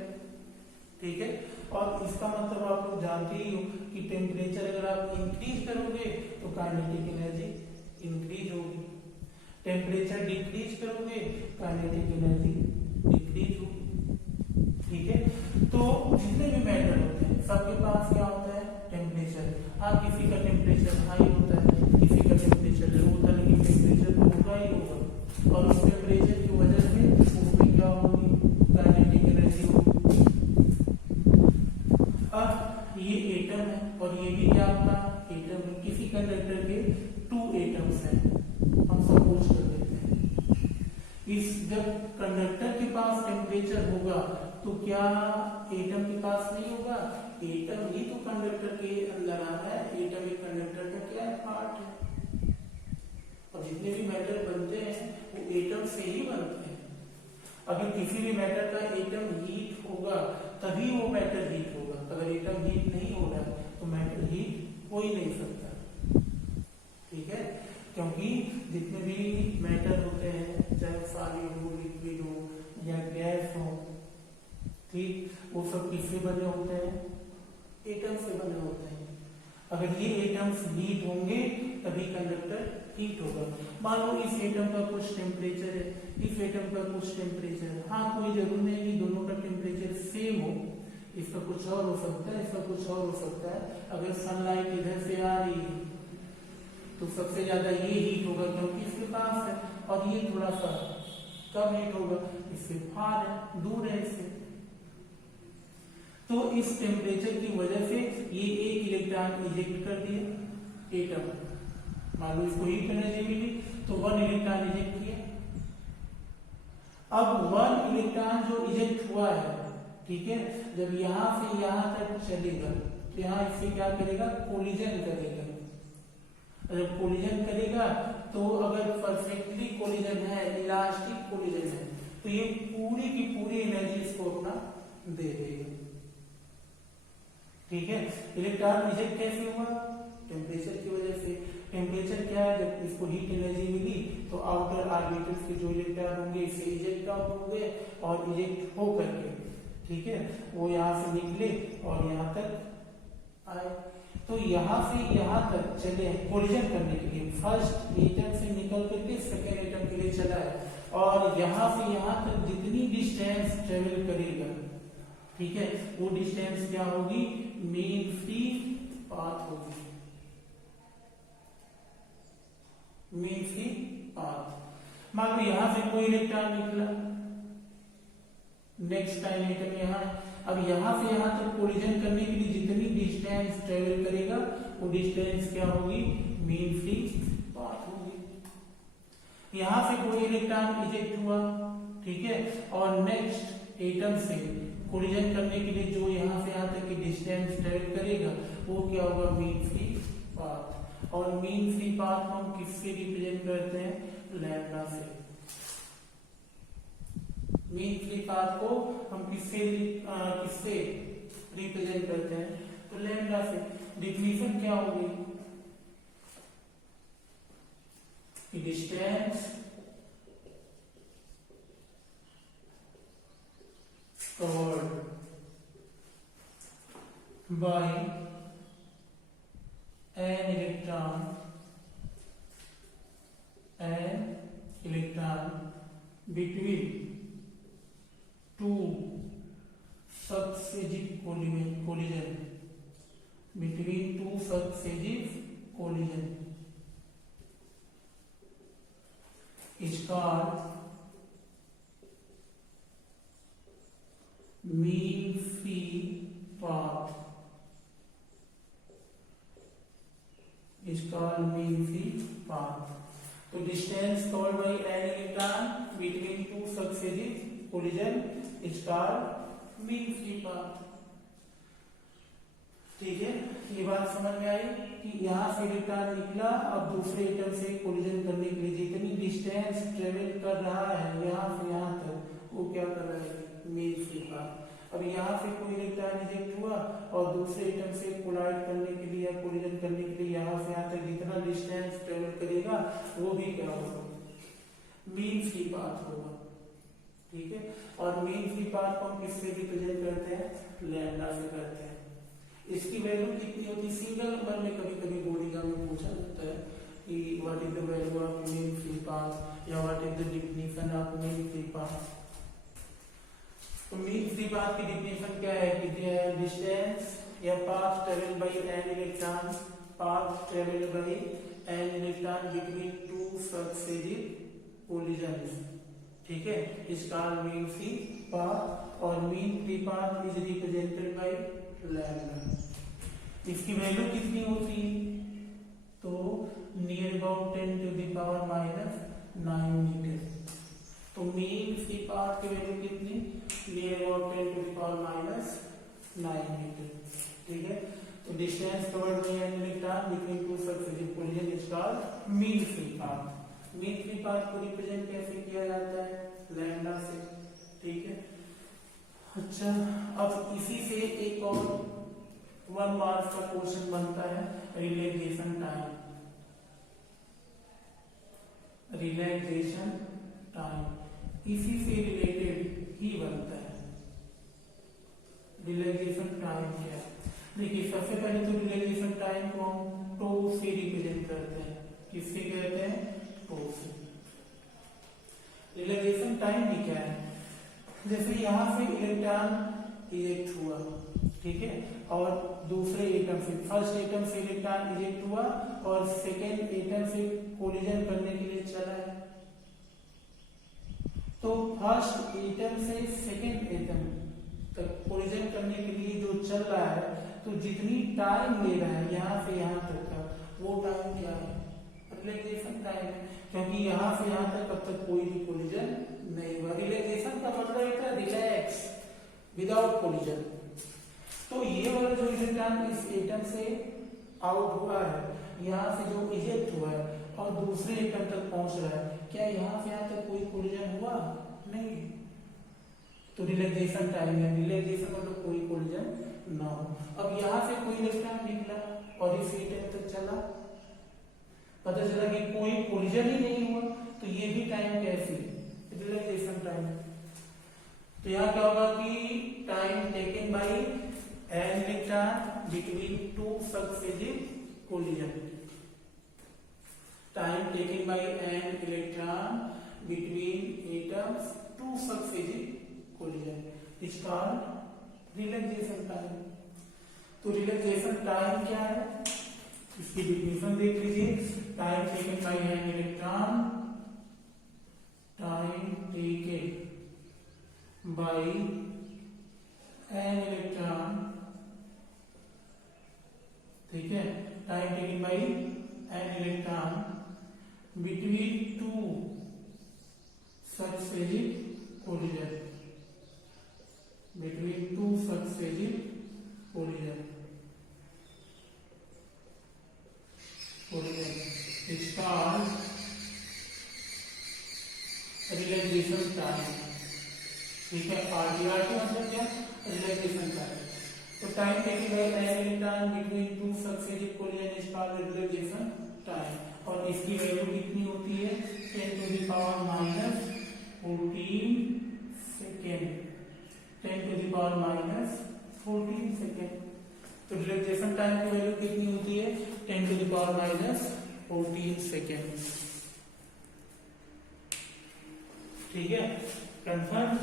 ठीक है। और इसका मतलब आप लोग जानते ही हो कि टेम्परेचर अगर आप इंक्रीज करोगे तो काइनेटिक एनर्जी इंक्रीज होगी, टेम्परेचर डिक्रीज करोगे काइनेटिक एनर्जी डिक्रीज होगी, ठीक है। तो जितने भी मैटर होते हैं सबके पास क्या होता है, टेम्परेचर। हाँ, किसी का टेम्परेचर हाई होता है, किसी का टेम्परेचर लो होता है, लेकिन टेम्परेचर तो होगा ही होगा, और उस टेम्परेचर की वजह से उसमें क्या होगी, काइनेटिक एनर्जी होगी। अब ये एटम है और ये भी क्या आपका एटम है। किसी कंडक्टर के 2 एटम्स हैं, हम सपोज कर लेते हैं। इस जब कंडक्टर के पास टेम्परेचर होगा तो क्या एटम के पास नहीं होगा? एटम ही तो कंडक्टर के अंदर आ रहा है, एटम एक कंडक्टर का क्या है, पार्ट है। और जितने भी मैटर बनते हैं वो एटम से ही बनते हैं। अगर किसी भी मैटर का एटम हीट होगा तभी वो मैटर हीट होगा, अगर एटम हीट नहीं हो रहा तो मैटर हीट हो ही नहीं सकता, ठीक है। क्योंकि जितने भी मैटर होते हैं, चाहे सॉलिड हो, लिक्विड हो या गैस हो, ठीक, वो सब किससे बने होते हैं, एटम से बने होते हैं। अगर ये एटम्स हीट होंगे तभी कंडक्टर हीट होगा। मान लो इस एटम का कुछ टेम्परेचर है, इस एटम का कुछ टेम्परेचर है। हाँ, कोई जरूरी नहीं कि दोनों का टेम्परेचर सेम हो, इसका कुछ और हो सकता है, इसका कुछ और हो सकता है। अगर सनलाइट इधर से आ रही है तो सबसे ज्यादा ये हीट होगा क्योंकि इसके पास है, और ये थोड़ा सा कम हीट होगा, इससे फार है, दूर है इससे, तो इस टेम्परेचर की वजह से ये एक इलेक्ट्रॉन इजेक्ट कर दिया एटम, मान लो इसको हीट एनर्जी मिली तो 1 इलेक्ट्रॉन इजेक्ट किया। अब 1 इलेक्ट्रॉन जो इजेक्ट हुआ है, ठीक है, जब यहां से यहां तक चलेगा तो यहां इससे क्या करेगा, कोलिजन करेगा। जब कोलिजन करेगा तो अगर परफेक्टली कोलिजन है, इलास्टिक कोलिजन है, तो ये पूरी की पूरी एनर्जी इसको अपना दे देगा। ठीक है, इलेक्ट्रॉन इजेक्ट कैसे हुआ, टेम्परेचर की वजह से। टेम्परेचर क्या है, जब इसको हीट एनर्जी मिली तो आउटर ऑर्बिटल्स के जो इलेक्ट्रॉन होंगे इससे इजेक्ट आउट होंगे और इजेक्ट हो करके, ठीक है, वो यहाँ से निकले और यहाँ तक आए। तो यहाँ से यहाँ तक चले कोलिजन करने के लिए, फर्स्ट एटम से निकल करके सेकेंड एटम के लिए चला है, और यहाँ से यहाँ तक जितनी डिस्टेंस ट्रेवल करेगा, ठीक है, वो डिस्टेंस क्या होगी, मीन फ्री पाथ होगी, मीन फ्री पाथ। मान लो यहाँ से कोई इलेक्ट्रॉन निकला, नेक्स्ट टाइम एटम यहाँ, अब यहाँ से यहाँ तक कोलिजन करने के लिए जितनी डिस्टेंस ट्रेवल करेगा वो डिस्टेंस क्या होगी, मीन फ्री पाथ होगी। यहाँ से कोई इलेक्ट्रॉन इजेक्ट हुआ, ठीक है, और नेक्स्ट एटम से कोलिजन करने के लिए जो यहाँ से यहाँ तक की डिस्टेंस ट्रेवल करेगा वो क्या होगा, मीन फ्री पाथ। और मीन फ्री पाथ हम किससे रिप्रेजेंट करते हैं, लैम्डा से। मीन फ्री पाथ को हम किससे रिप्रेजेंट करते हैं, तो लैम्डा से। डिफिनेशन क्या होगी, distance covered bye an electron between two successive collision, between two successive collision is called mean free path, is called mean free path. So distance covered by an electron between two successive collision is called mean free path. ठीक है, ये बात समझ में आई कि यहाँ से इलेक्ट्रॉन निकला, अब दूसरे एटम से कोलिजन करने के लिए जितनी डिस्टेंस ट्रेवल कर रहा है यहाँ से यहाँ तक, वो क्या कर रहा है, मीन फ्री पाथ। अब यहाँ से कोई इलेक्ट्रॉन इजेक्ट हुआ और दूसरे एटम से कोलाइड करने के लिए या कोलिजन करने के लिए यहाँ से यहाँ तक जितना डिस्टेंस ट्रेवल करेगा वो भी क्या होगा, मीन फ्री पाथ होगा। ठीक है, और मीन फ्री पाथ को हम किससे रिप्रेजेंट करते हैं, लैम्डा से करते हैं। इसकी वैल्यू कितनी होती है, सिंगल नंबर में कभी कभी बोर्ड एग्जाम में पूछा जाता है कि what is the value of mean free path या what is the definition of mean free path. तो मीन फ्री पाथ की डेफिनेशन क्या है कि डिस्टेंस या path travel by an electron, path travel by an electron between two successive collisions. ठीक है, is called mean free path, और mean free path is represented by lambda. इसकी वैल्यू कितनी होती है, तो near about 10 to the power -9 metre. तो मीन फ्री पाथ की वैल्यू कितनी, near about 10 to the power -9 metre. ठीक है, तो distance covered by an electron between two successive collision is called mean free path. Mean free path को रिप्रेजेंट कैसे किया जाता है, लैम्डा से। ठीक है, अच्छा, अब इसी से एक और 1 मार्क्स का क्वेश्चन बनता है, रिलैक्सेशन टाइम। रिलैक्सेशन टाइम इसी से रिलेटेड ही बनता है। रिलैक्सेशन टाइम क्या है, देखिए सबसे पहले तो रिलैक्सेशन टाइम को हम टो से रिप्रेजेंट करते हैं। किससे कहते हैं, टो से। रिलैक्सेशन टाइम भी क्या है, जैसे यहाँ से इलेक्ट्रॉन इजेक्ट हुआ, ठीक है, और दूसरे एटम से, फर्स्ट एटम से इलेक्ट्रॉन इजेक्ट हुआ और सेकेंड एटम से कोलिजन करने के लिए चला है। तो फर्स्ट एटम से सेकेंड एटम तक कोलिजन करने के लिए जो चल रहा है, तो जितनी टाइम ले रहा है यहाँ से यहाँ तक का, वो टाइम क्या है? रिलैक्सेशन टाइम है, क्योंकि यहाँ से यहाँ तक अब तक कोई भी कोलिजन नहीं हुआ। रिलैक्सेशन का मतलब है रिलैक्स विदाउट कोलिजन। तो ये वाला जो इलेक्ट्रॉन इस एटम से आउट हुआ है, यहाँ से जो इजेक्ट हुआ है और दूसरे एटम तक पहुंच रहा है, क्या यहाँ से यहाँ तक कोई कोलिजन हुआ? नहीं। तो रिलैक्सेशन टाइम है, रिलैक्सेशन मतलब कोई कोलिजन ना हो। अब यहाँ से कोई इलेक्ट्रॉन निकला और इस एटम तक चला, पता चला कि कोई कोलिजन ही नहीं हुआ, तो ये भी टाइम कैसी? Relaxation time. तो यहाँ क्या होगा कि time taken by an electron between two successive collision, time taken by an electron between atoms to successive collision is called relaxation time. तो रिलैक्सेशन टाइम क्या है, इसकी डेफिनेशन देख लीजिए। Time taken by an electron, time taken by an electron, ठीक है, time taken by an electron between two successive collision, between two successive collision is called relaxation time, ठीक है। RTR मतलब क्या? Relaxation time. तो time taken by an electron between two successive collision is called relaxation time. और इसकी वैल्यू कितनी होती है? 10 to the power minus 14 second, 10 to the power minus 14 second. तो रिलैक्सेशन टाइम की वैल्यू कितनी होती है? 10 to the power minus 14 second, ठीक है, कंफर्म।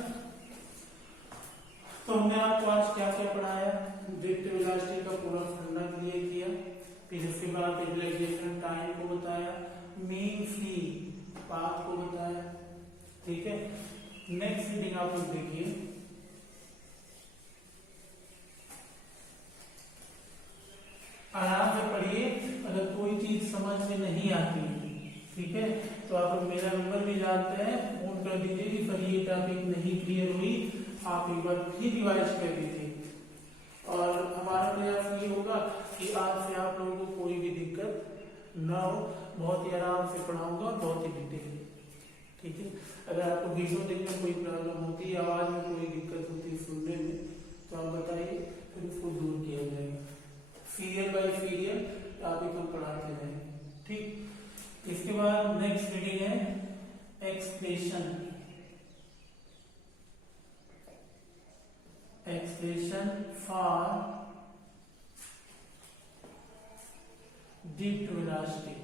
तो हमने आपको आज क्या क्या पढ़ाया? ड्रिफ्ट वेलोसिटी का पूरा फंडा क्लियर किया, फिर उसके बाद रिलैक्सेशन टाइम को बताया, मीन फ्री पाथ को बताया, ठीक है। नेक्स्ट रीडिंग आप लोग देखिए, आराम से पढ़िए। अगर कोई चीज समझ में नहीं आती, ठीक है, तो आप लोग मेरा नंबर भी जानते हैं, फोन कर दीजिए कि सर ये टॉपिक नहीं क्लियर हुई, आप एक बार फिर रिवाइज कर दीजिए। और हमारा प्रयास ये होगा कि आज से आप लोगों को कोई भी दिक्कत ना हो, बहुत ही आराम से पढ़ाऊंगा, बहुत ही डिटेल, ठीक है। अगर आपको वीडियो देखने में कोई प्रॉब्लम होती है, आवाज में कोई दिक्कत होती है सुनने में, तो आप बताइए, फिर उसको दूर किया जाएगा। सीरियल बाय सीरियल टॉपिक हम पढ़ाते हैं, ठीक। इसके बाद नेक्स्ट रीडिंग है expression, expression for drift velocity,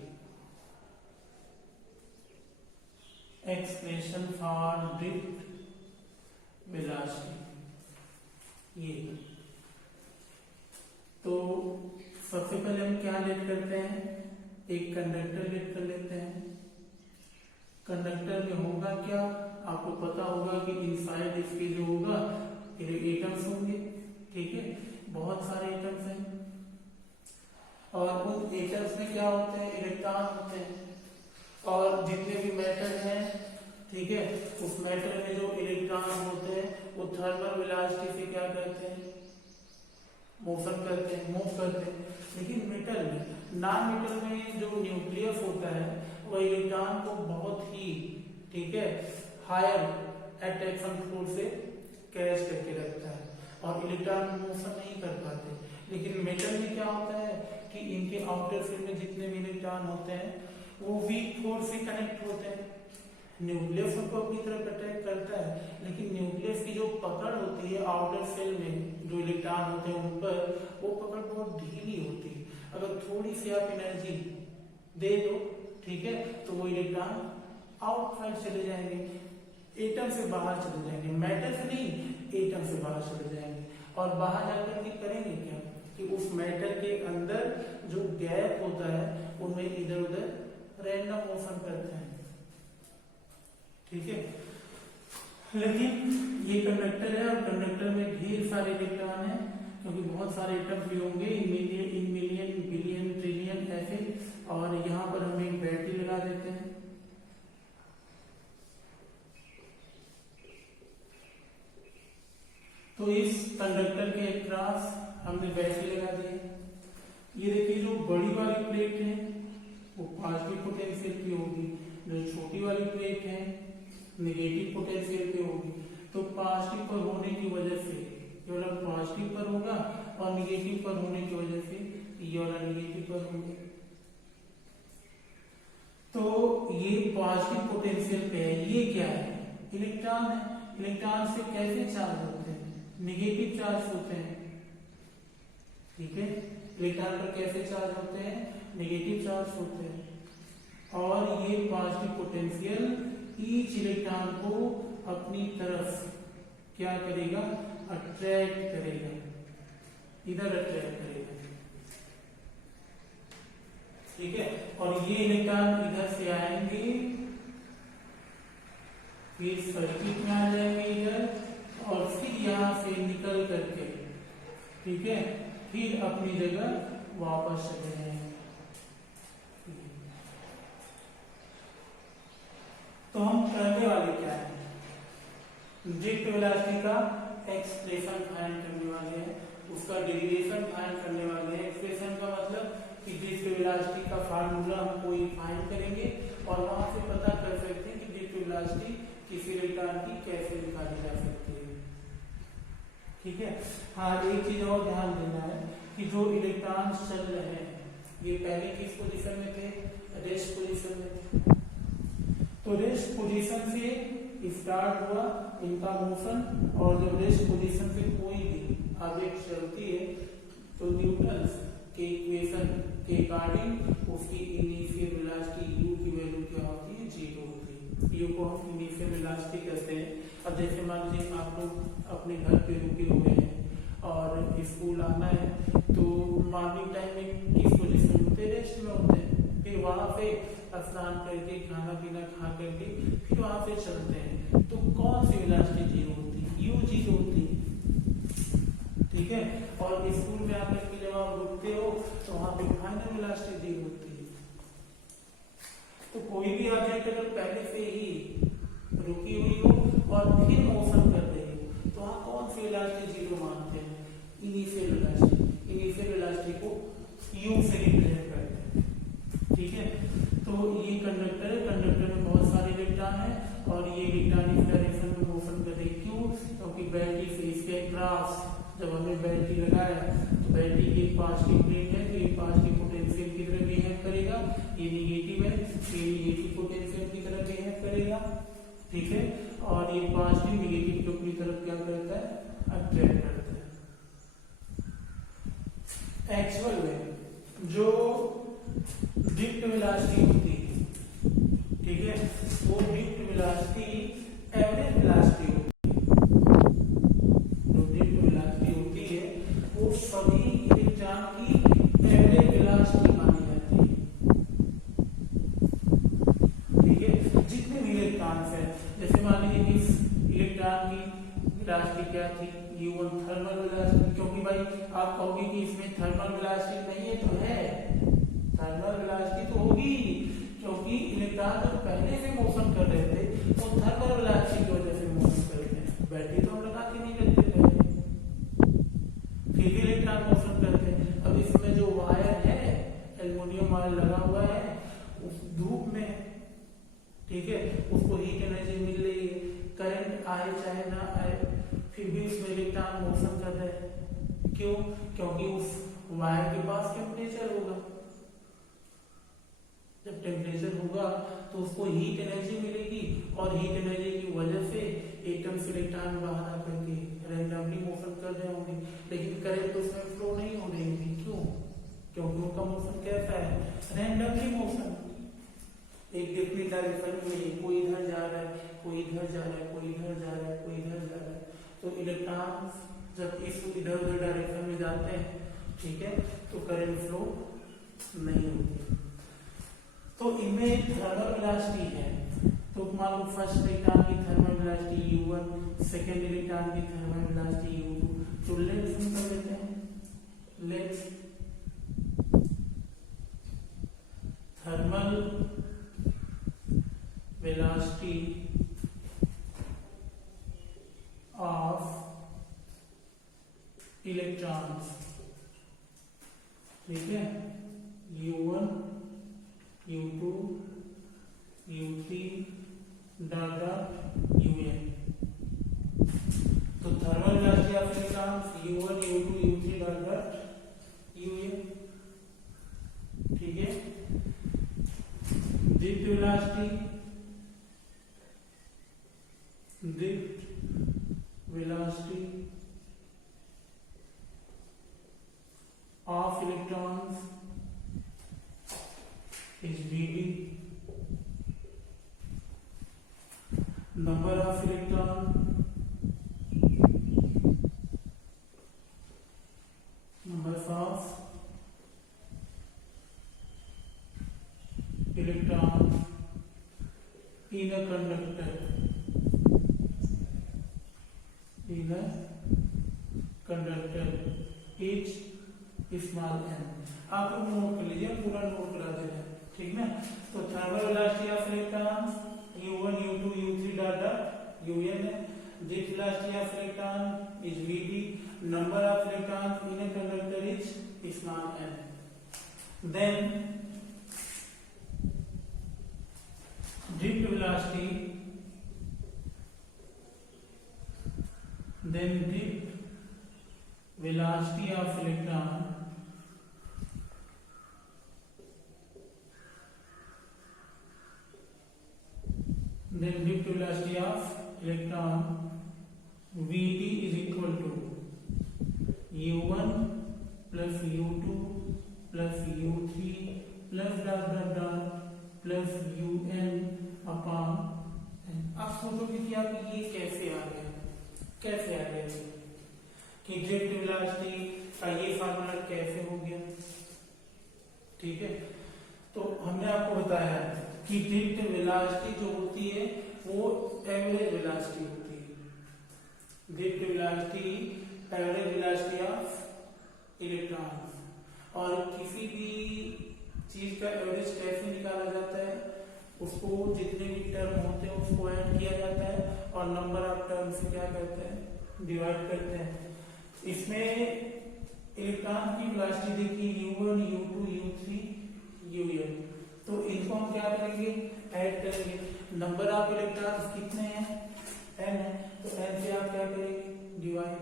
expression for drift velocity. ये तो सबसे पहले हम क्या लेट करते हैं? एक कंडक्टर लेट कर लेते हैं। कंडक्टर में होगा क्या? आपको पता होगा कि इनसाइड इसके जो होगा एटम्स होंगे, ठीक है, बहुत सारे एटम्स हैं, और उन एटम्स में क्या होते हैं? इलेक्ट्रॉन होते हैं। और जितने भी मैटर हैं, ठीक है, उस मैटर में जो इलेक्ट्रॉन होते हैं वो थर्मल वेलोसिटी से क्या करते हैं? मोशन करते हैं, मूव करते हैं। लेकिन मेटल में, नॉन मेटल में जो न्यूक्लियस होता है वह इलेक्ट्रॉन को बहुत ही, ठीक है, हायर अट्रैक्शन फोर्स से कैच करके रखता है और इलेक्ट्रॉन मोशन नहीं कर पाते। लेकिन मेटल में क्या होता है कि इनके आउटर फील्ड में जितने भी इलेक्ट्रॉन होते हैं वो वीक फोर्स से कनेक्ट होते हैं। न्यूक्लियस उनको अपनी तरफ अटैक करता है, लेकिन न्यूक्लियस की जो पकड़ होती है आउटर सेल में जो इलेक्ट्रॉन होते हैं उन पर, वो पकड़ बहुत ढीली होती है। अगर थोड़ी सी आप एनर्जी दे दो, ठीक है, तो वो इलेक्ट्रॉन आउटसाइड चले जाएंगे, एटम से बाहर चले जाएंगे, मैटर से नहीं, एटम से बाहर चले जाएंगे। और बाहर जाकर के करेंगे क्या कि उस मैटर के अंदर जो गैप होता है उनमें इधर उधर रैंडम मोशन करते हैं, ठीक है। लेकिन ये कंडक्टर है और कंडक्टर में ढेर सारे इलेक्ट्रॉन है, क्योंकि बहुत सारे एटम्स भी होंगे इन मिलियन बिलियन ट्रिलियन ऐसे। और यहाँ पर हम एक बैटरी लगा देते हैं। तो इस कंडक्टर के अक्रॉस हमने बैटरी लगा दी है। ये देखिए जो बड़ी वाली प्लेट है वो पॉजिटिव पोटेंशियल की होगी, जो छोटी वाली प्लेट है नेगेटिव पोटेंशियल की होगी। तो पॉजिटिव पर होने की वजह से ये वाला पॉजिटिव पर होगा और निगेटिव पर होने की वजह से ये वाला निगेटिव पर होगा। तो ये पॉजिटिव पोटेंशियल पे है। ये क्या है? इलेक्ट्रॉन है। इलेक्ट्रॉन से कैसे चार्ज होते हैं? निगेटिव चार्ज होते हैं। ठीक है, इलेक्ट्रॉन पर कैसे चार्ज होते हैं? नेगेटिव चार्ज होते हैं। और ये पॉजिटिव पोटेंशियल ईच इलेक्ट्रॉन को अपनी तरफ क्या करेगा? अट्रैक्ट करेगा, इधर अट्रैक्ट करेगा। ठीक है, और ये इलेक्ट्रॉन इधर से आएंगे, फिर सर्किट में आ जाएंगे इधर, और फिर यहां से निकल करके, ठीक है, फिर अपनी जगह वापस चले जाएंगे। तो हम करने वाले क्या है? ड्रिफ्ट वेलोसिटी का एक्सप्रेशन फाइंड करने वाले हैं, उसका डेरिवेशन फाइंड करने वाले हैं। एक्सप्रेशन का मतलब कि ड्रिफ्ट वेलोसिटी का फार्मूला हम कोई फाइंड करेंगे और वहां से पता कर सकते हैं कि ड्रिफ्ट वेलोसिटी किसी इलेक्ट्रॉन की कैसे निकाली जा सकती है। ठीक है। हाँ, एक चीज और ध्यान देना है कि जो इलेक्ट्रॉन चल रहे हैं ये पहले किस पोजीशन में थे? रेस्ट पोजीशन में थे। तो रेस्ट पोजीशन से स्टार्ट हुआ इनका मोशन, और जब रेस्ट पोजीशन से कोई भी ऑब्जेक्ट चलती है तो न्यूटन के इक्वेशन के अकॉर्डिंग उसकी इनिशियल वेलोसिटी u की वैल्यू क्या होती है? 0 होती है। u को हम इनिशियल वेलोसिटी कहते हैं। अब जैसे मान लीजिए आप लोग अपने घर पे रुके हुए हैं और स्कूल आना है, तो मॉर्निंग टाइम में किस पोजीशन में होते? रेस्ट में होते हैं। फिर वहां से स्नान करके खाना पीना खा करके फिर वहां से चलते हैं, तो कौन सी वेलोसिटी 0 होती है? u 0 होती है। ठीक है। और स्कूल में आकर के जब आप रुकते हो तो वहां पे फाइनल वेलोसिटी 0 होती है। तो कोई भी ऑब्जेक्ट अगर पहले से ही रुकी हुई हो और फिर मोशन कर रही हो तो वहां कौन सी वेलोसिटी 0 मानते हैं? Initial velocity. इनिशियल वेलोसिटी को u से रिप्रेजेंट करते हैं। ठीक है। तो ये कंडक्टर है, कंडक्टर में बहुत सारे इलेक्ट्रॉन है और ये इलेक्ट्रॉन इस डायरेक्शन में मोशन कर रहे। क्यों? क्योंकि बैटरी से इसके क्रॉस जब हमने बैटरी लगाया तो बैटरी की पॉजिटिव प्लेट है, तो ये पॉजिटिव पोटेंशियल की तरफ बिहेव करेगा, ये नेगेटिव है तो ये नेगेटिव पोटेंशियल की तरफ बिहेव करेगा। ठीक है। और ये पॉजिटिव नेगेटिव को अपनी तरफ क्या करता है? अट्रैक्ट करता है। एक्चुअल में जो ड्रिफ्ट वेलोसिटी होती है, ठीक है, वो ड्रिफ्ट वेलोसिटी एवरेज वेलोसिटी होती है। जो ड्रिफ्ट वेलोसिटी होती है वो सभी इलेक्ट्रॉन की एवरेज वेलोसिटी मानी जाती है। ठीक है। जितने भी इलेक्ट्रॉन है, जैसे मान लीजिए इस इलेक्ट्रॉन की वेलोसिटी क्या थी? u1 thermal velocity. क्योंकि भाई आप कहोगे कि इसमें थर्मल वेलोसिटी नहीं है, तो है, थर्मल वेलोसिटी तो होगी, क्योंकि इलेक्ट्रॉन जब पहले से मोशन कर रहे थे तो थर्मल वेलोसिटी की वजह से मोशन कर रहे हैं। बैटरी तो हम लगा के नहीं करते पहले, फिर भी इलेक्ट्रॉन मोशन करते हैं। अब इसमें जो वायर है, एल्युमिनियम वायर लगा हुआ है, उस धूप में, ठीक है, उसको हीट एनर्जी मिल रही है, करंट आए चाहे ना आए फिर भी उसमें इलेक्ट्रॉन मोशन कर रहे हैं। क्यों? क्योंकि उस वायर के पास टेम्परेचर होगा। जब टेम्परेचर होगा तो उसको हीट एनर्जी मिलेगी और हीट एनर्जी की वजह से एटम से इलेक्ट्रॉन बाहर आकर के रैंडमली मोशन कर रहे होंगे, लेकिन करंट तो उसमें फ्लो नहीं हो रही होगी। क्यों? क्योंकि उनका मोशन कैसा है? रैंडमली मोशन, एक डिफरेंट डायरेक्शन में, कोई इधर जा रहा है, कोई इधर जा रहा है, कोई इधर जा रहा है, कोई इधर जा रहा है। तो इलेक्ट्रॉन जब इस इधर उधर डायरेक्शन में जाते हैं, ठीक है, तो करंट फ्लो नहीं होती। तो इनमें थर्मल वेलोसिटी है, तो मान लो फर्स्ट इलेक्ट्रॉन की thermal velocity u1, second electron की थर्मल वेलोसिटी u2। तो लेट्स हम कर लेते हैं, let's thermal velocity of electrons, ठीक है, u1 u2 u3 dot dot un। तो thermal velocity of electrons u1 u2 u3 dot dot un, ठीक है। dip velocity of electrons is Vd, number of electrons in a conductor, each small n। आप लोग नोट कर लीजिए, पूरा नोट करा दे रहे हैं, ठीक ना। तो thermal velocity of electrons u1 u2 u3 dot dot un है। dip velocity of electron is Vd, number of electrons in a conductor is small n। then dip velocity of electron Vd is equal to u1 plus u2 plus u3 plus dot dot dot plus un upon n। आप सोचोगे कि आप ये कैसे आ गया कि ड्रिफ्ट वेलोसिटी का ये फार्मूला कैसे हो गया, ठीक है। तो हमने आपको बताया कि ड्रिफ्ट वेलोसिटी जो होती है वो एवरेज वेलोसिटी होती है। Drift velocity average velocity of electron, और किसी भी चीज का एवरेज कैसे निकाला जाता है, उसको जितने भी टर्म होते हैं उसको ऐड किया जाता है और नंबर ऑफ टर्म से क्या करते हैं, डिवाइड करते हैं। इसमें इलेक्ट्रॉन की वेलोसिटी देखिए u1 u2 u3 un, तो इनको हम क्या करेंगे, ऐड करेंगे। नंबर ऑफ इलेक्ट्रॉन्स कितने हैं, n है, तो n से आप क्या करेंगे, डिवाइड।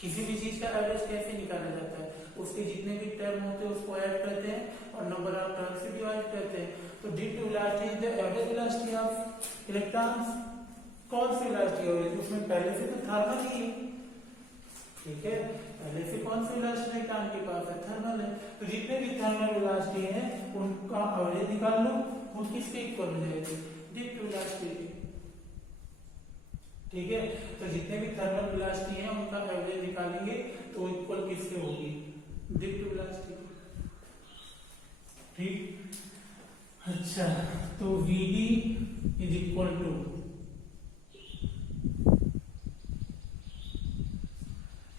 किसी भी चीज का एवरेज कैसे निकाला जाता है, उसके जितने भी टर्म होते हैं उसको ऐड करते हैं और नंबर ऑफ टर्म से डिवाइड करते हैं। तो drift velocity is the average velocity of electrons. कौन सी वेलोसिटी है, उसमें पहले से तो थर्मल ही है, ठीक है, पहले से कौन सी वेलोसिटी इलेक्ट्रॉन के पास है, थर्मल है। तो जितने भी थर्मल वेलोसिटी है उनका एवरेज निकाल लो, वो किसके इक्वल हो जाएगी, ड्रिफ्ट वेलोसिटी के, ठीक है। तो जितने भी थर्मल वेलोसिटी है उनका एवरेज निकालेंगे तो इक्वल किसके होगी, ड्रिफ्ट वेलोसिटी, ठीक। अच्छा, तो Vd इज इक्वल टू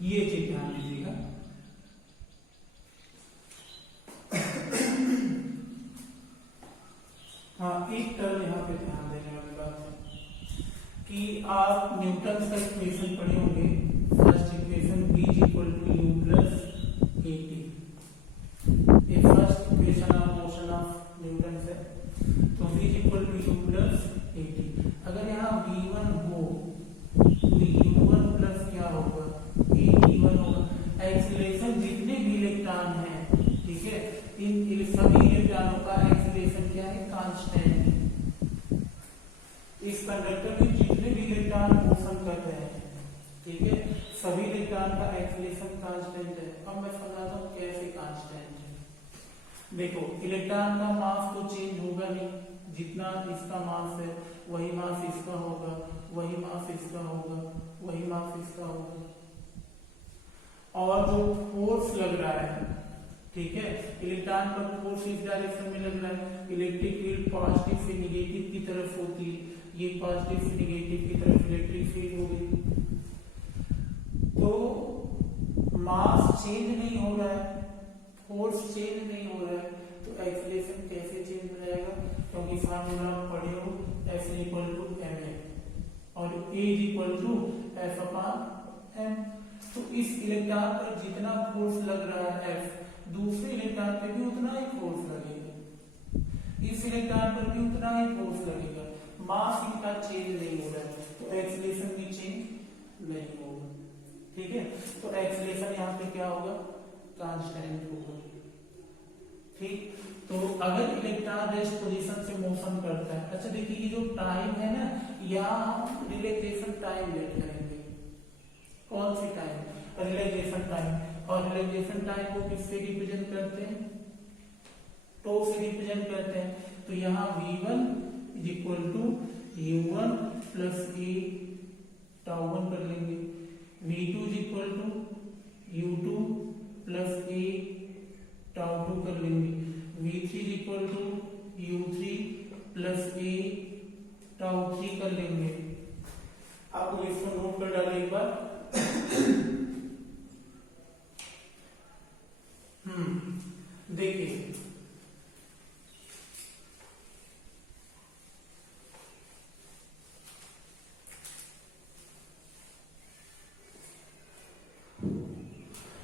ये चीज ध्यान दीजिएगा, हाँ एक टर्म यहाँ पे ध्यान देने वाली बात है कि आप न्यूटन का इक्वेशन पढ़े होंगे, first equation V equal to u plus at, ये first equation of motion of Newton से। तो V equal to u plus at, अगर यहाँ v1 हो तो u1 प्लस क्या होगा, at1 होगा। एक्सीलरेशन जितने भी इलेक्ट्रॉन हैं, ठीक है, इन सभी इलेक्ट्रॉनों का एक्सीलरेशन क्या है, कांस्टेंट है। इस कंडक्टर में जितने भी इलेक्ट्रॉन मोशन करते हैं, ठीक है, सभी इलेक्ट्रॉन का एक्सीलरेशन कांस्टेंट है। अब मैं समझाता हूँ कैसे कांस्टेंट है। देखो, इलेक्ट्रॉन का मास तो चेंज होगा नहीं, जितना इसका मास है वही मास इसका होगा, वही मास इसका होगा, वही मास इसका होगा। और जो फोर्स लग रहा है, ठीक है, इलेक्ट्रॉन पर फोर्स इस डायरेक्शन में लग रहा है, इलेक्ट्रिक फील्ड पॉजिटिव से निगेटिव की तरफ होती है, ये पॉजिटिव से निगेटिव की तरफ इलेक्ट्रिक फील्ड हो गई। तो मास चेंज नहीं हो रहा है, फोर्स चेंज नहीं हो रहा है, तो एक्सीलरेशन कैसे चेंज हो जाएगा? क्योंकि फार्मूला में पढ़े हो F इक्वल टू ma और A इक्वल टू F/m। तो इस इलेक्ट्रॉन पर जितना फोर्स लग रहा है F, दूसरे इलेक्ट्रॉन पे भी उतना ही फोर्स लगेगा, इस इलेक्ट्रॉन पर भी उतना ही फोर्स लगेगा, मास इनका चेंज नहीं हो रहा है, तो एक्सीलरेशन भी चेंज नहीं होगा। ठीक है, तो एक्सीलरेशन यहाँ पे क्या होगा? कांस्टेंट होगा। ठीक, तो अगर इलेक्ट्रॉन रेस्ट पोजीशन से मोशन करता है, अच्छा देखिए ये जो टाइम है ना, यहाँ हम रिलैक्सेशन टाइम लेट करेंगे। कौन सी टाइम? Relaxation time. और रिलैक्सेशन टाइम को किससे रिप्रेजेंट करते हैं? टो से रिप्रेजेंट करते हैं। तो यहाँ v1 is equal to u1 plus a τ1 कर लेंगे, v2 is equal to u2 plus a τ2 कर लेंगे, v3 is equal to u3 plus a τ3 कर लेंगे। आपको इसको नोट कर डालें एक बार। देखिए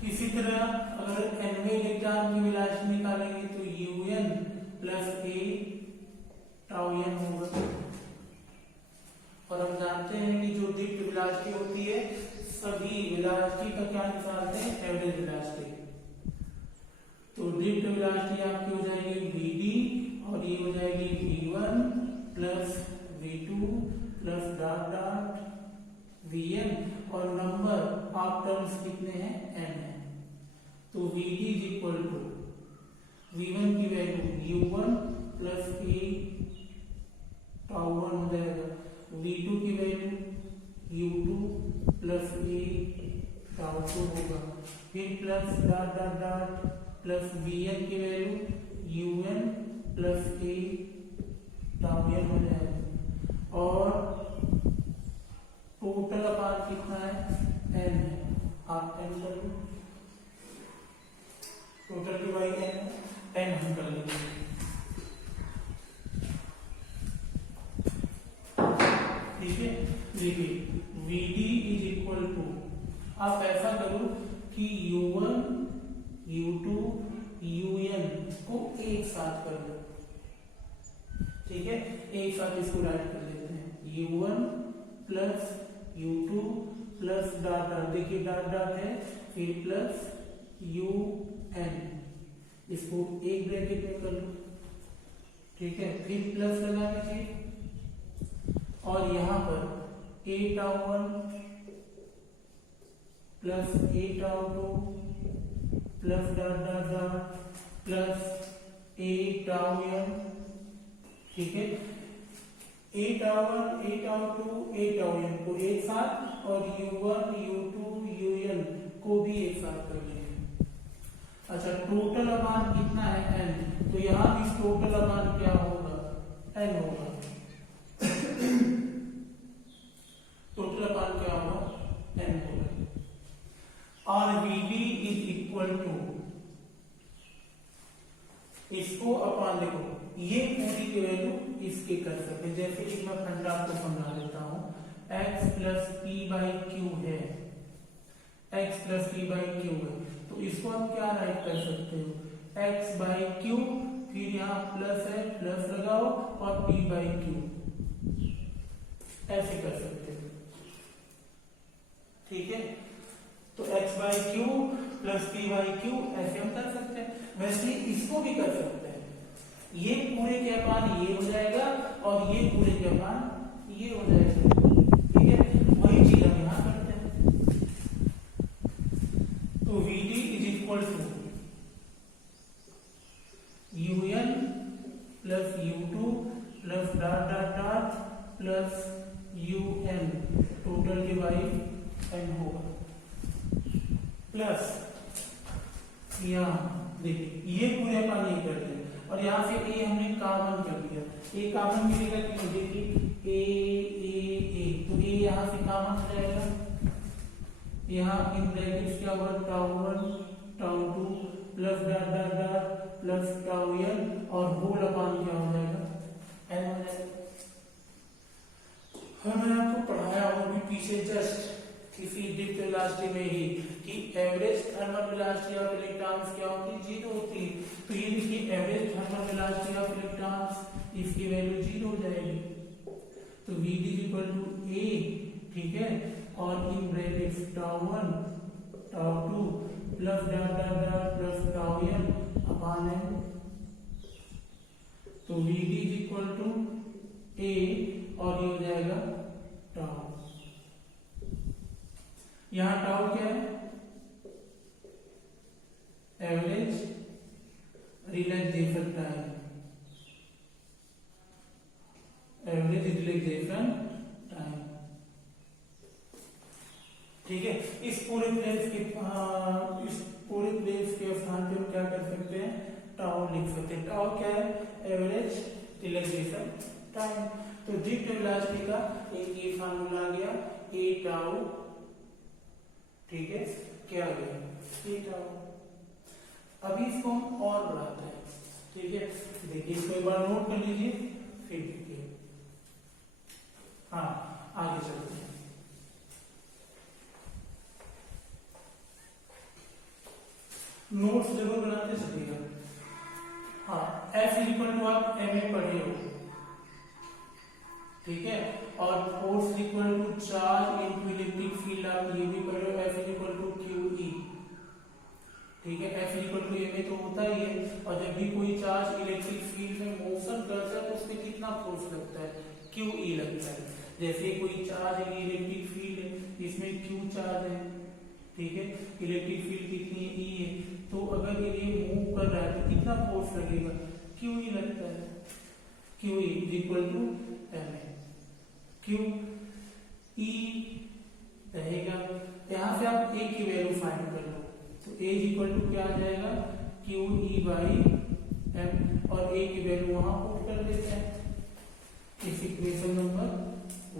इसी तरह अगर nवें इलेक्ट्रॉन की वेलोसिटी निकालेंगे तो un प्लस a τn होगा। और हम जानते हैं कि जो दीप्त वेलोसिटी होती है, सभी वेलोसिटी का क्या निकालते हैं? Average velocity. तो दीप्त वेलोसिटी आपकी हो जाएगी vd और ये हो जाएगी v1 plus v2 plus dot dot vn, और नंबर ऑफ टर्म्स कितने हैं? n है। तो vd is equal to v1 की वैल्यू u1 प्लस a τ1 हो जाएगा, v2 की वैल्यू u2 प्लस a τ2 होगा, फिर plus dot dot dot plus vn की value un plus a τn हो जाएगा, और टोटल अपार कितना है? n है। आप n कर लो, टोटल डिवाइड n हम कर लेंगे। ठीक है, देखिए vd इज इक्वल टू, आप ऐसा करो कि u1 u2 un को एक साथ कर लो। ठीक है, एक साथ इसको राइट कर लेते हैं, u1 plus u2 plus dot dot, देखिए डॉट डॉट है, फिर प्लस un, इसको एक ब्रैकेट में कर लो। ठीक है, फिर प्लस लगा लीजिए, और यहाँ पर a τ1 plus a τ2 plus dot dot dot plus a τn। ठीक है, a τ1 a τ2 a τn को एक साथ, और u1 u2 un को भी एक साथ कर लेंगे। अच्छा, टोटल अमान कितना है? n। तो यहाँ भी टोटल अमान क्या होगा? n होगा। टोटल अमान क्या होगा? n होगा। और vd इज इक्वल टू, इसको अपान, देखो ये पूरी की वैल्यू इसके कर सकते हैं। जैसे कि मैं फंडा आपको समझा देता हूं, x plus P by Q है, x plus P by Q है, तो इसको हम क्या राइट कर सकते हो? x बाई क्यू, फिर यहाँ प्लस है, प्लस लगाओ और p बाई क्यू, ऐसे कर सकते हो। ठीक है, तो x by Q plus p by Q ऐसे हम कर सकते हैं। वैसे इसको भी कर सकते हैं, ये पूरे के अपान ये हो जाएगा और ये पूरे के अपान ये हो जाएगा। ठीक है, वही चीज हम यहां करते हैं। तो vd is equal to un plus u2 plus dot dot dot plus un, total divide n होगा, प्लस यहाँ देखिए ये पूरे अपन ये करते हैं और यहाँ से ए हमने कॉमन कर दिया, ए कॉमन मिलेगा कि देखिए ए तो ए यहाँ से कॉमन हो जाएगा, यहाँ इन ब्रैकेट्स क्या होगा tau 1 tau 2 plus dot dot dot plus tau n और होल अपान क्या हो जाएगा n हो जाएगा। मैंने आपको पढ़ाया वो भी पीछे जस्ट किसी डिप्थ वेलोसिटी में ही कि average thermal velocity of electrons क्या होती है, जीरो होती है। तो ये देखिए average thermal velocity of electrons इसकी वैल्यू जीरो हो जाएगी, तो Vd इक्वल टू ए, ठीक है, और in brackets tau 1 tau 2 plus dot dot dot plus tau n upon n, तो Vd इक्वल टू ए और ये हो जाएगा टाउ। यहां टाउ क्या है, average relaxation time, average relaxation time, ठीक है। इस पूरे प्लेस के स्थान पे हम क्या कर सकते हैं, टाउ लिख सकते हैं। टाउ क्या है, एवरेज रिलैक्सेशन टाइम। तो डिप्थ वेलोसिटी का एक ये फार्मूला आ गया ए टाउ, ठीक है, क्या आ गया ए टाउ। अभी इसको हम और बढ़ाते हैं, ठीक है, देखिए इसको एक बार नोट कर लीजिए फिर देखिए, हाँ आगे चलते हैं। नोट्स जरूर बनाते चलिएगा। हाँ एफ इक्वल टू आप एम ए पढ़े हो, ठीक है, और force equal to charge into electric field आप ये भी पढ़े हो, F equal to Q E, ठीक है, F equal to M A तो होता ही है। और जब भी कोई चार्ज इलेक्ट्रिक फील्ड में मोशन करता है तो उसमें कितना फोर्स लगता है, क्यू ई लगता है। जैसे कोई चार्ज इलेक्ट्रिक फील्ड है इसमें क्यू चार्ज है, ठीक है, इलेक्ट्रिक फील्ड कितनी ई है, तो अगर ये मूव कर रहा है तो कितना फोर्स लगेगा, क्यू ई लगता है, Q E equal to M A, Q E रहेगा। यहां से आप ए की वैल्यू फाइंड कर लो, तो ए इक्वल टू क्या आ जाएगा, क्यू ई बाई एम, और ए की वैल्यू वहां पुट कर देते हैं इस इक्वेशन नंबर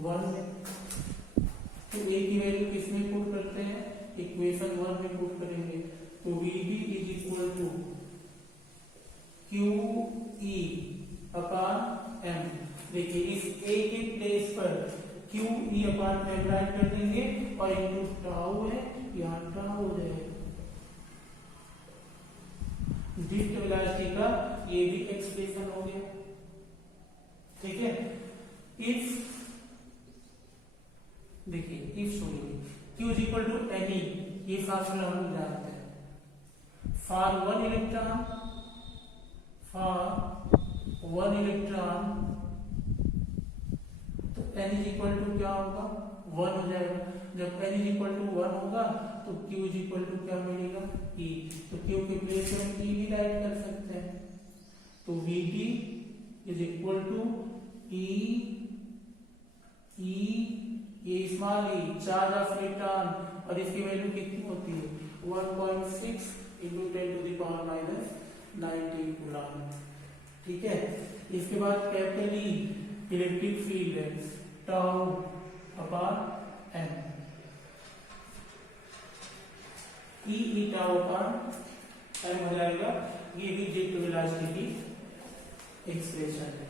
1 में। तो ए की वैल्यू किसमें पुट करते हैं, इक्वेशन 1 में पुट करेंगे, तो Vd is equal to Q E upon M. देखिए इस ए के प्लेस पर Q E upon M write कर देंगे और इनटू टाउ है, यहाँ टाउ हो जाएगा। डिप्थ वेलोसिटी का ये भी एक्सप्रेशन हो गया, ठीक है। इफ देखिए if Q is equal to any, ये फार्मूला हम जानते हैं, फॉर वन इलेक्ट्रॉन तो n is equal to क्या होगा, 1 हो जाएगा। जब n is equal to 1 होगा तो Q is equal to क्या मिलेगा, E, तो Q के प्लेस में हम E भी राइट कर सकते हैं, तो Vd is equal to ये small E charge of electron, और इसकी वैल्यू कितनी होती है 1.6 into 10 to the power minus 19 coulomb, ठीक है। इसके बाद कैपिटल ई इलेक्ट्रिक फील्ड है टाउ अपॉन एम, ई टाउ अपॉन एम हो जाएगा। ये भी डिप्थ वेलोसिटी की एक्सप्रेशन है,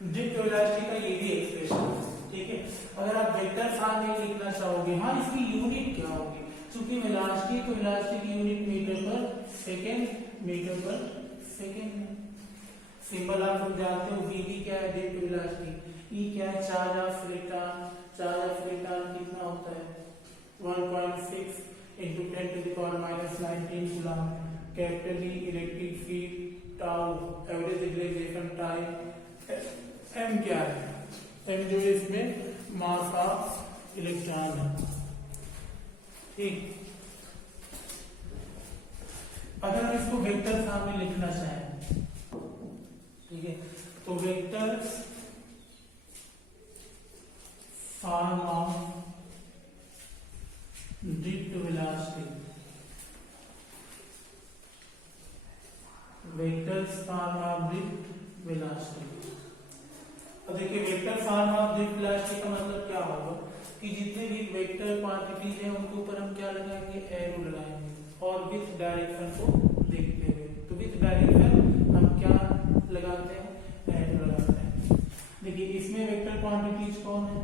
डिप्थ वेलोसिटी का ये भी एक्सप्रेशन है, ठीक है। अगर आप वेक्टर फॉर्म में लिखना चाहोगे, हाँ इसकी यूनिट क्या होगी, क्योंकि वेलोसिटी तो वेलोसिटी की यूनिट मीटर पर सेकेंड है। सिंबल आप लोग जानते हो, Vd क्या है, डिप्थ वेलोसिटी, E क्या है, charge of electron, charge of electron कितना होता है 1.6 into 10 to the power minus 19 coulomb, capital E electric field, tau average relaxation time, m क्या है, m जो है इसमें मास ऑफ इलेक्ट्रॉन है, ठीक। अगर हम इसको वेक्टर फॉर्म में लिखना चाहें, ठीक है, तो vector form of depth velocity vectors form of drift velocity. अब देखिए vector form of drift velocity का मतलब क्या होगा कि जितने भी वेक्टर क्वांटिटीज हैं उनके ऊपर हम क्या लगाएंगे, एरो लगाएंगे और विथ डायरेक्शन को देखते हुए। तो विथ डायरेक्शन हम क्या लगाते हैं, एरो लगाते हैं। देखिए इसमें वेक्टर क्वांटिटीज कौन है,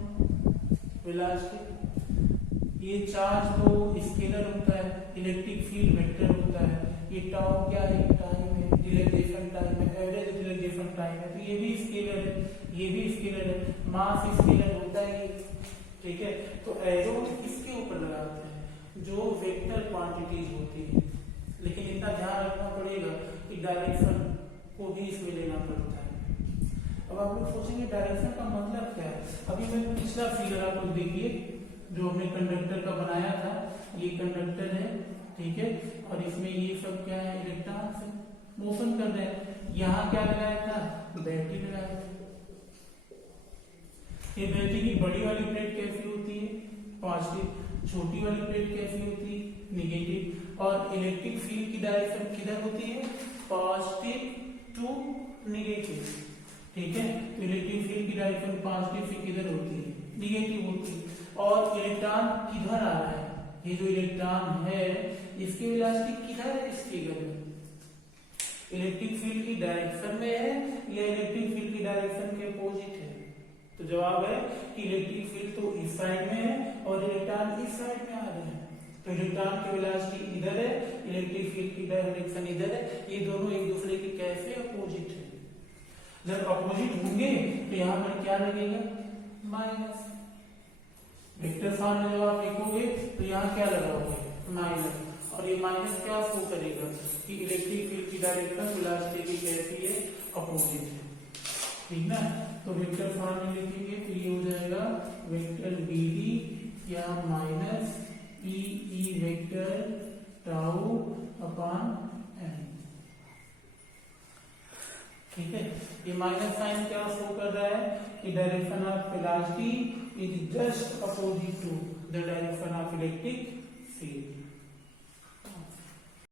वेलोसिटी, ये चार्ज तो स्केलर होता है, इलेक्ट्रिक फील्ड वेक्टर होता है, ये टाउ क्या है, टाइम है, डिलेगेशन टाइम है, एवरेज डिलेगेशन टाइम है, तो ये भी स्केलर है, ये भी स्केलर है, मास स्केलर होता है, ठीक है। तो एरो इसके ऊपर लगाते हैं जो वेक्टर क्वांटिटीज होती है, लेकिन इतना ध्यान रखना पड़ेगा कि डायरेक्शन को भी इसमें लेना पड़ता है। अब आप लोग सोचेंगे डायरेक्शन का मतलब क्या है। अभी मैं पिछला फिगर आप लोग देखिए जो हमने कंडक्टर का बनाया था, ये कंडक्टर है, ठीक है, और इसमें ये सब क्या है, इलेक्ट्रॉन से मोशन कर रहे हैं। यहाँ क्या लगाया था, बैटरी लगाया था। ये बैटरी की बड़ी वाली प्लेट कैसी होती है, पॉजिटिव, छोटी वाली प्लेट कैसी होती है, निगेटिव। और इलेक्ट्रिक फील्ड की डायरेक्शन किधर होती है, पॉजिटिव टू निगेटिव, ठीक है। तो इलेक्ट्रिक फील्ड की डायरेक्शन पॉजिटिव से किधर होती है, निगेटिव होती है। और इलेक्ट्रॉन किधर आ रहा है, ये जो इलेक्ट्रॉन है इसकी वेलोसिटी किधर है, इस फिगर में इलेक्ट्रिक फील्ड की डायरेक्शन में है या इलेक्ट्रिक फील्ड की डायरेक्शन के अपोजिट है। तो जवाब है कि इलेक्ट्रिक फील्ड तो इस साइड में है और इलेक्ट्रॉन इस साइड में आ रहे हैं। तो इलेक्ट्रॉन की वेलोसिटी इधर है, इलेक्ट्रिक फील्ड की डायरेक्शन इधर है, ये दोनों एक दूसरे के कैसे अपोजिट है। जब अपोजिट होंगे तो यहाँ पर क्या लगेगा, माइनस। वेक्टर फॉर्म में जब आप लिखोगे तो यहाँ क्या लगाओगे, माइनस, और ये माइनस क्या शो करेगा कि इलेक्ट्रिक फील्ड की डायरेक्शन वेलोसिटी की कैसी है, अपोजिट है, ठीक ना। तो वेक्टर फॉर्म में लिखेंगे तो ये हो जाएगा वेक्टर बी डी या minus E vector tau upon N, ठीक है। ये माइनस साइन क्या शो कर रहा है कि direction of velocity is just opposite to the direction of electric field.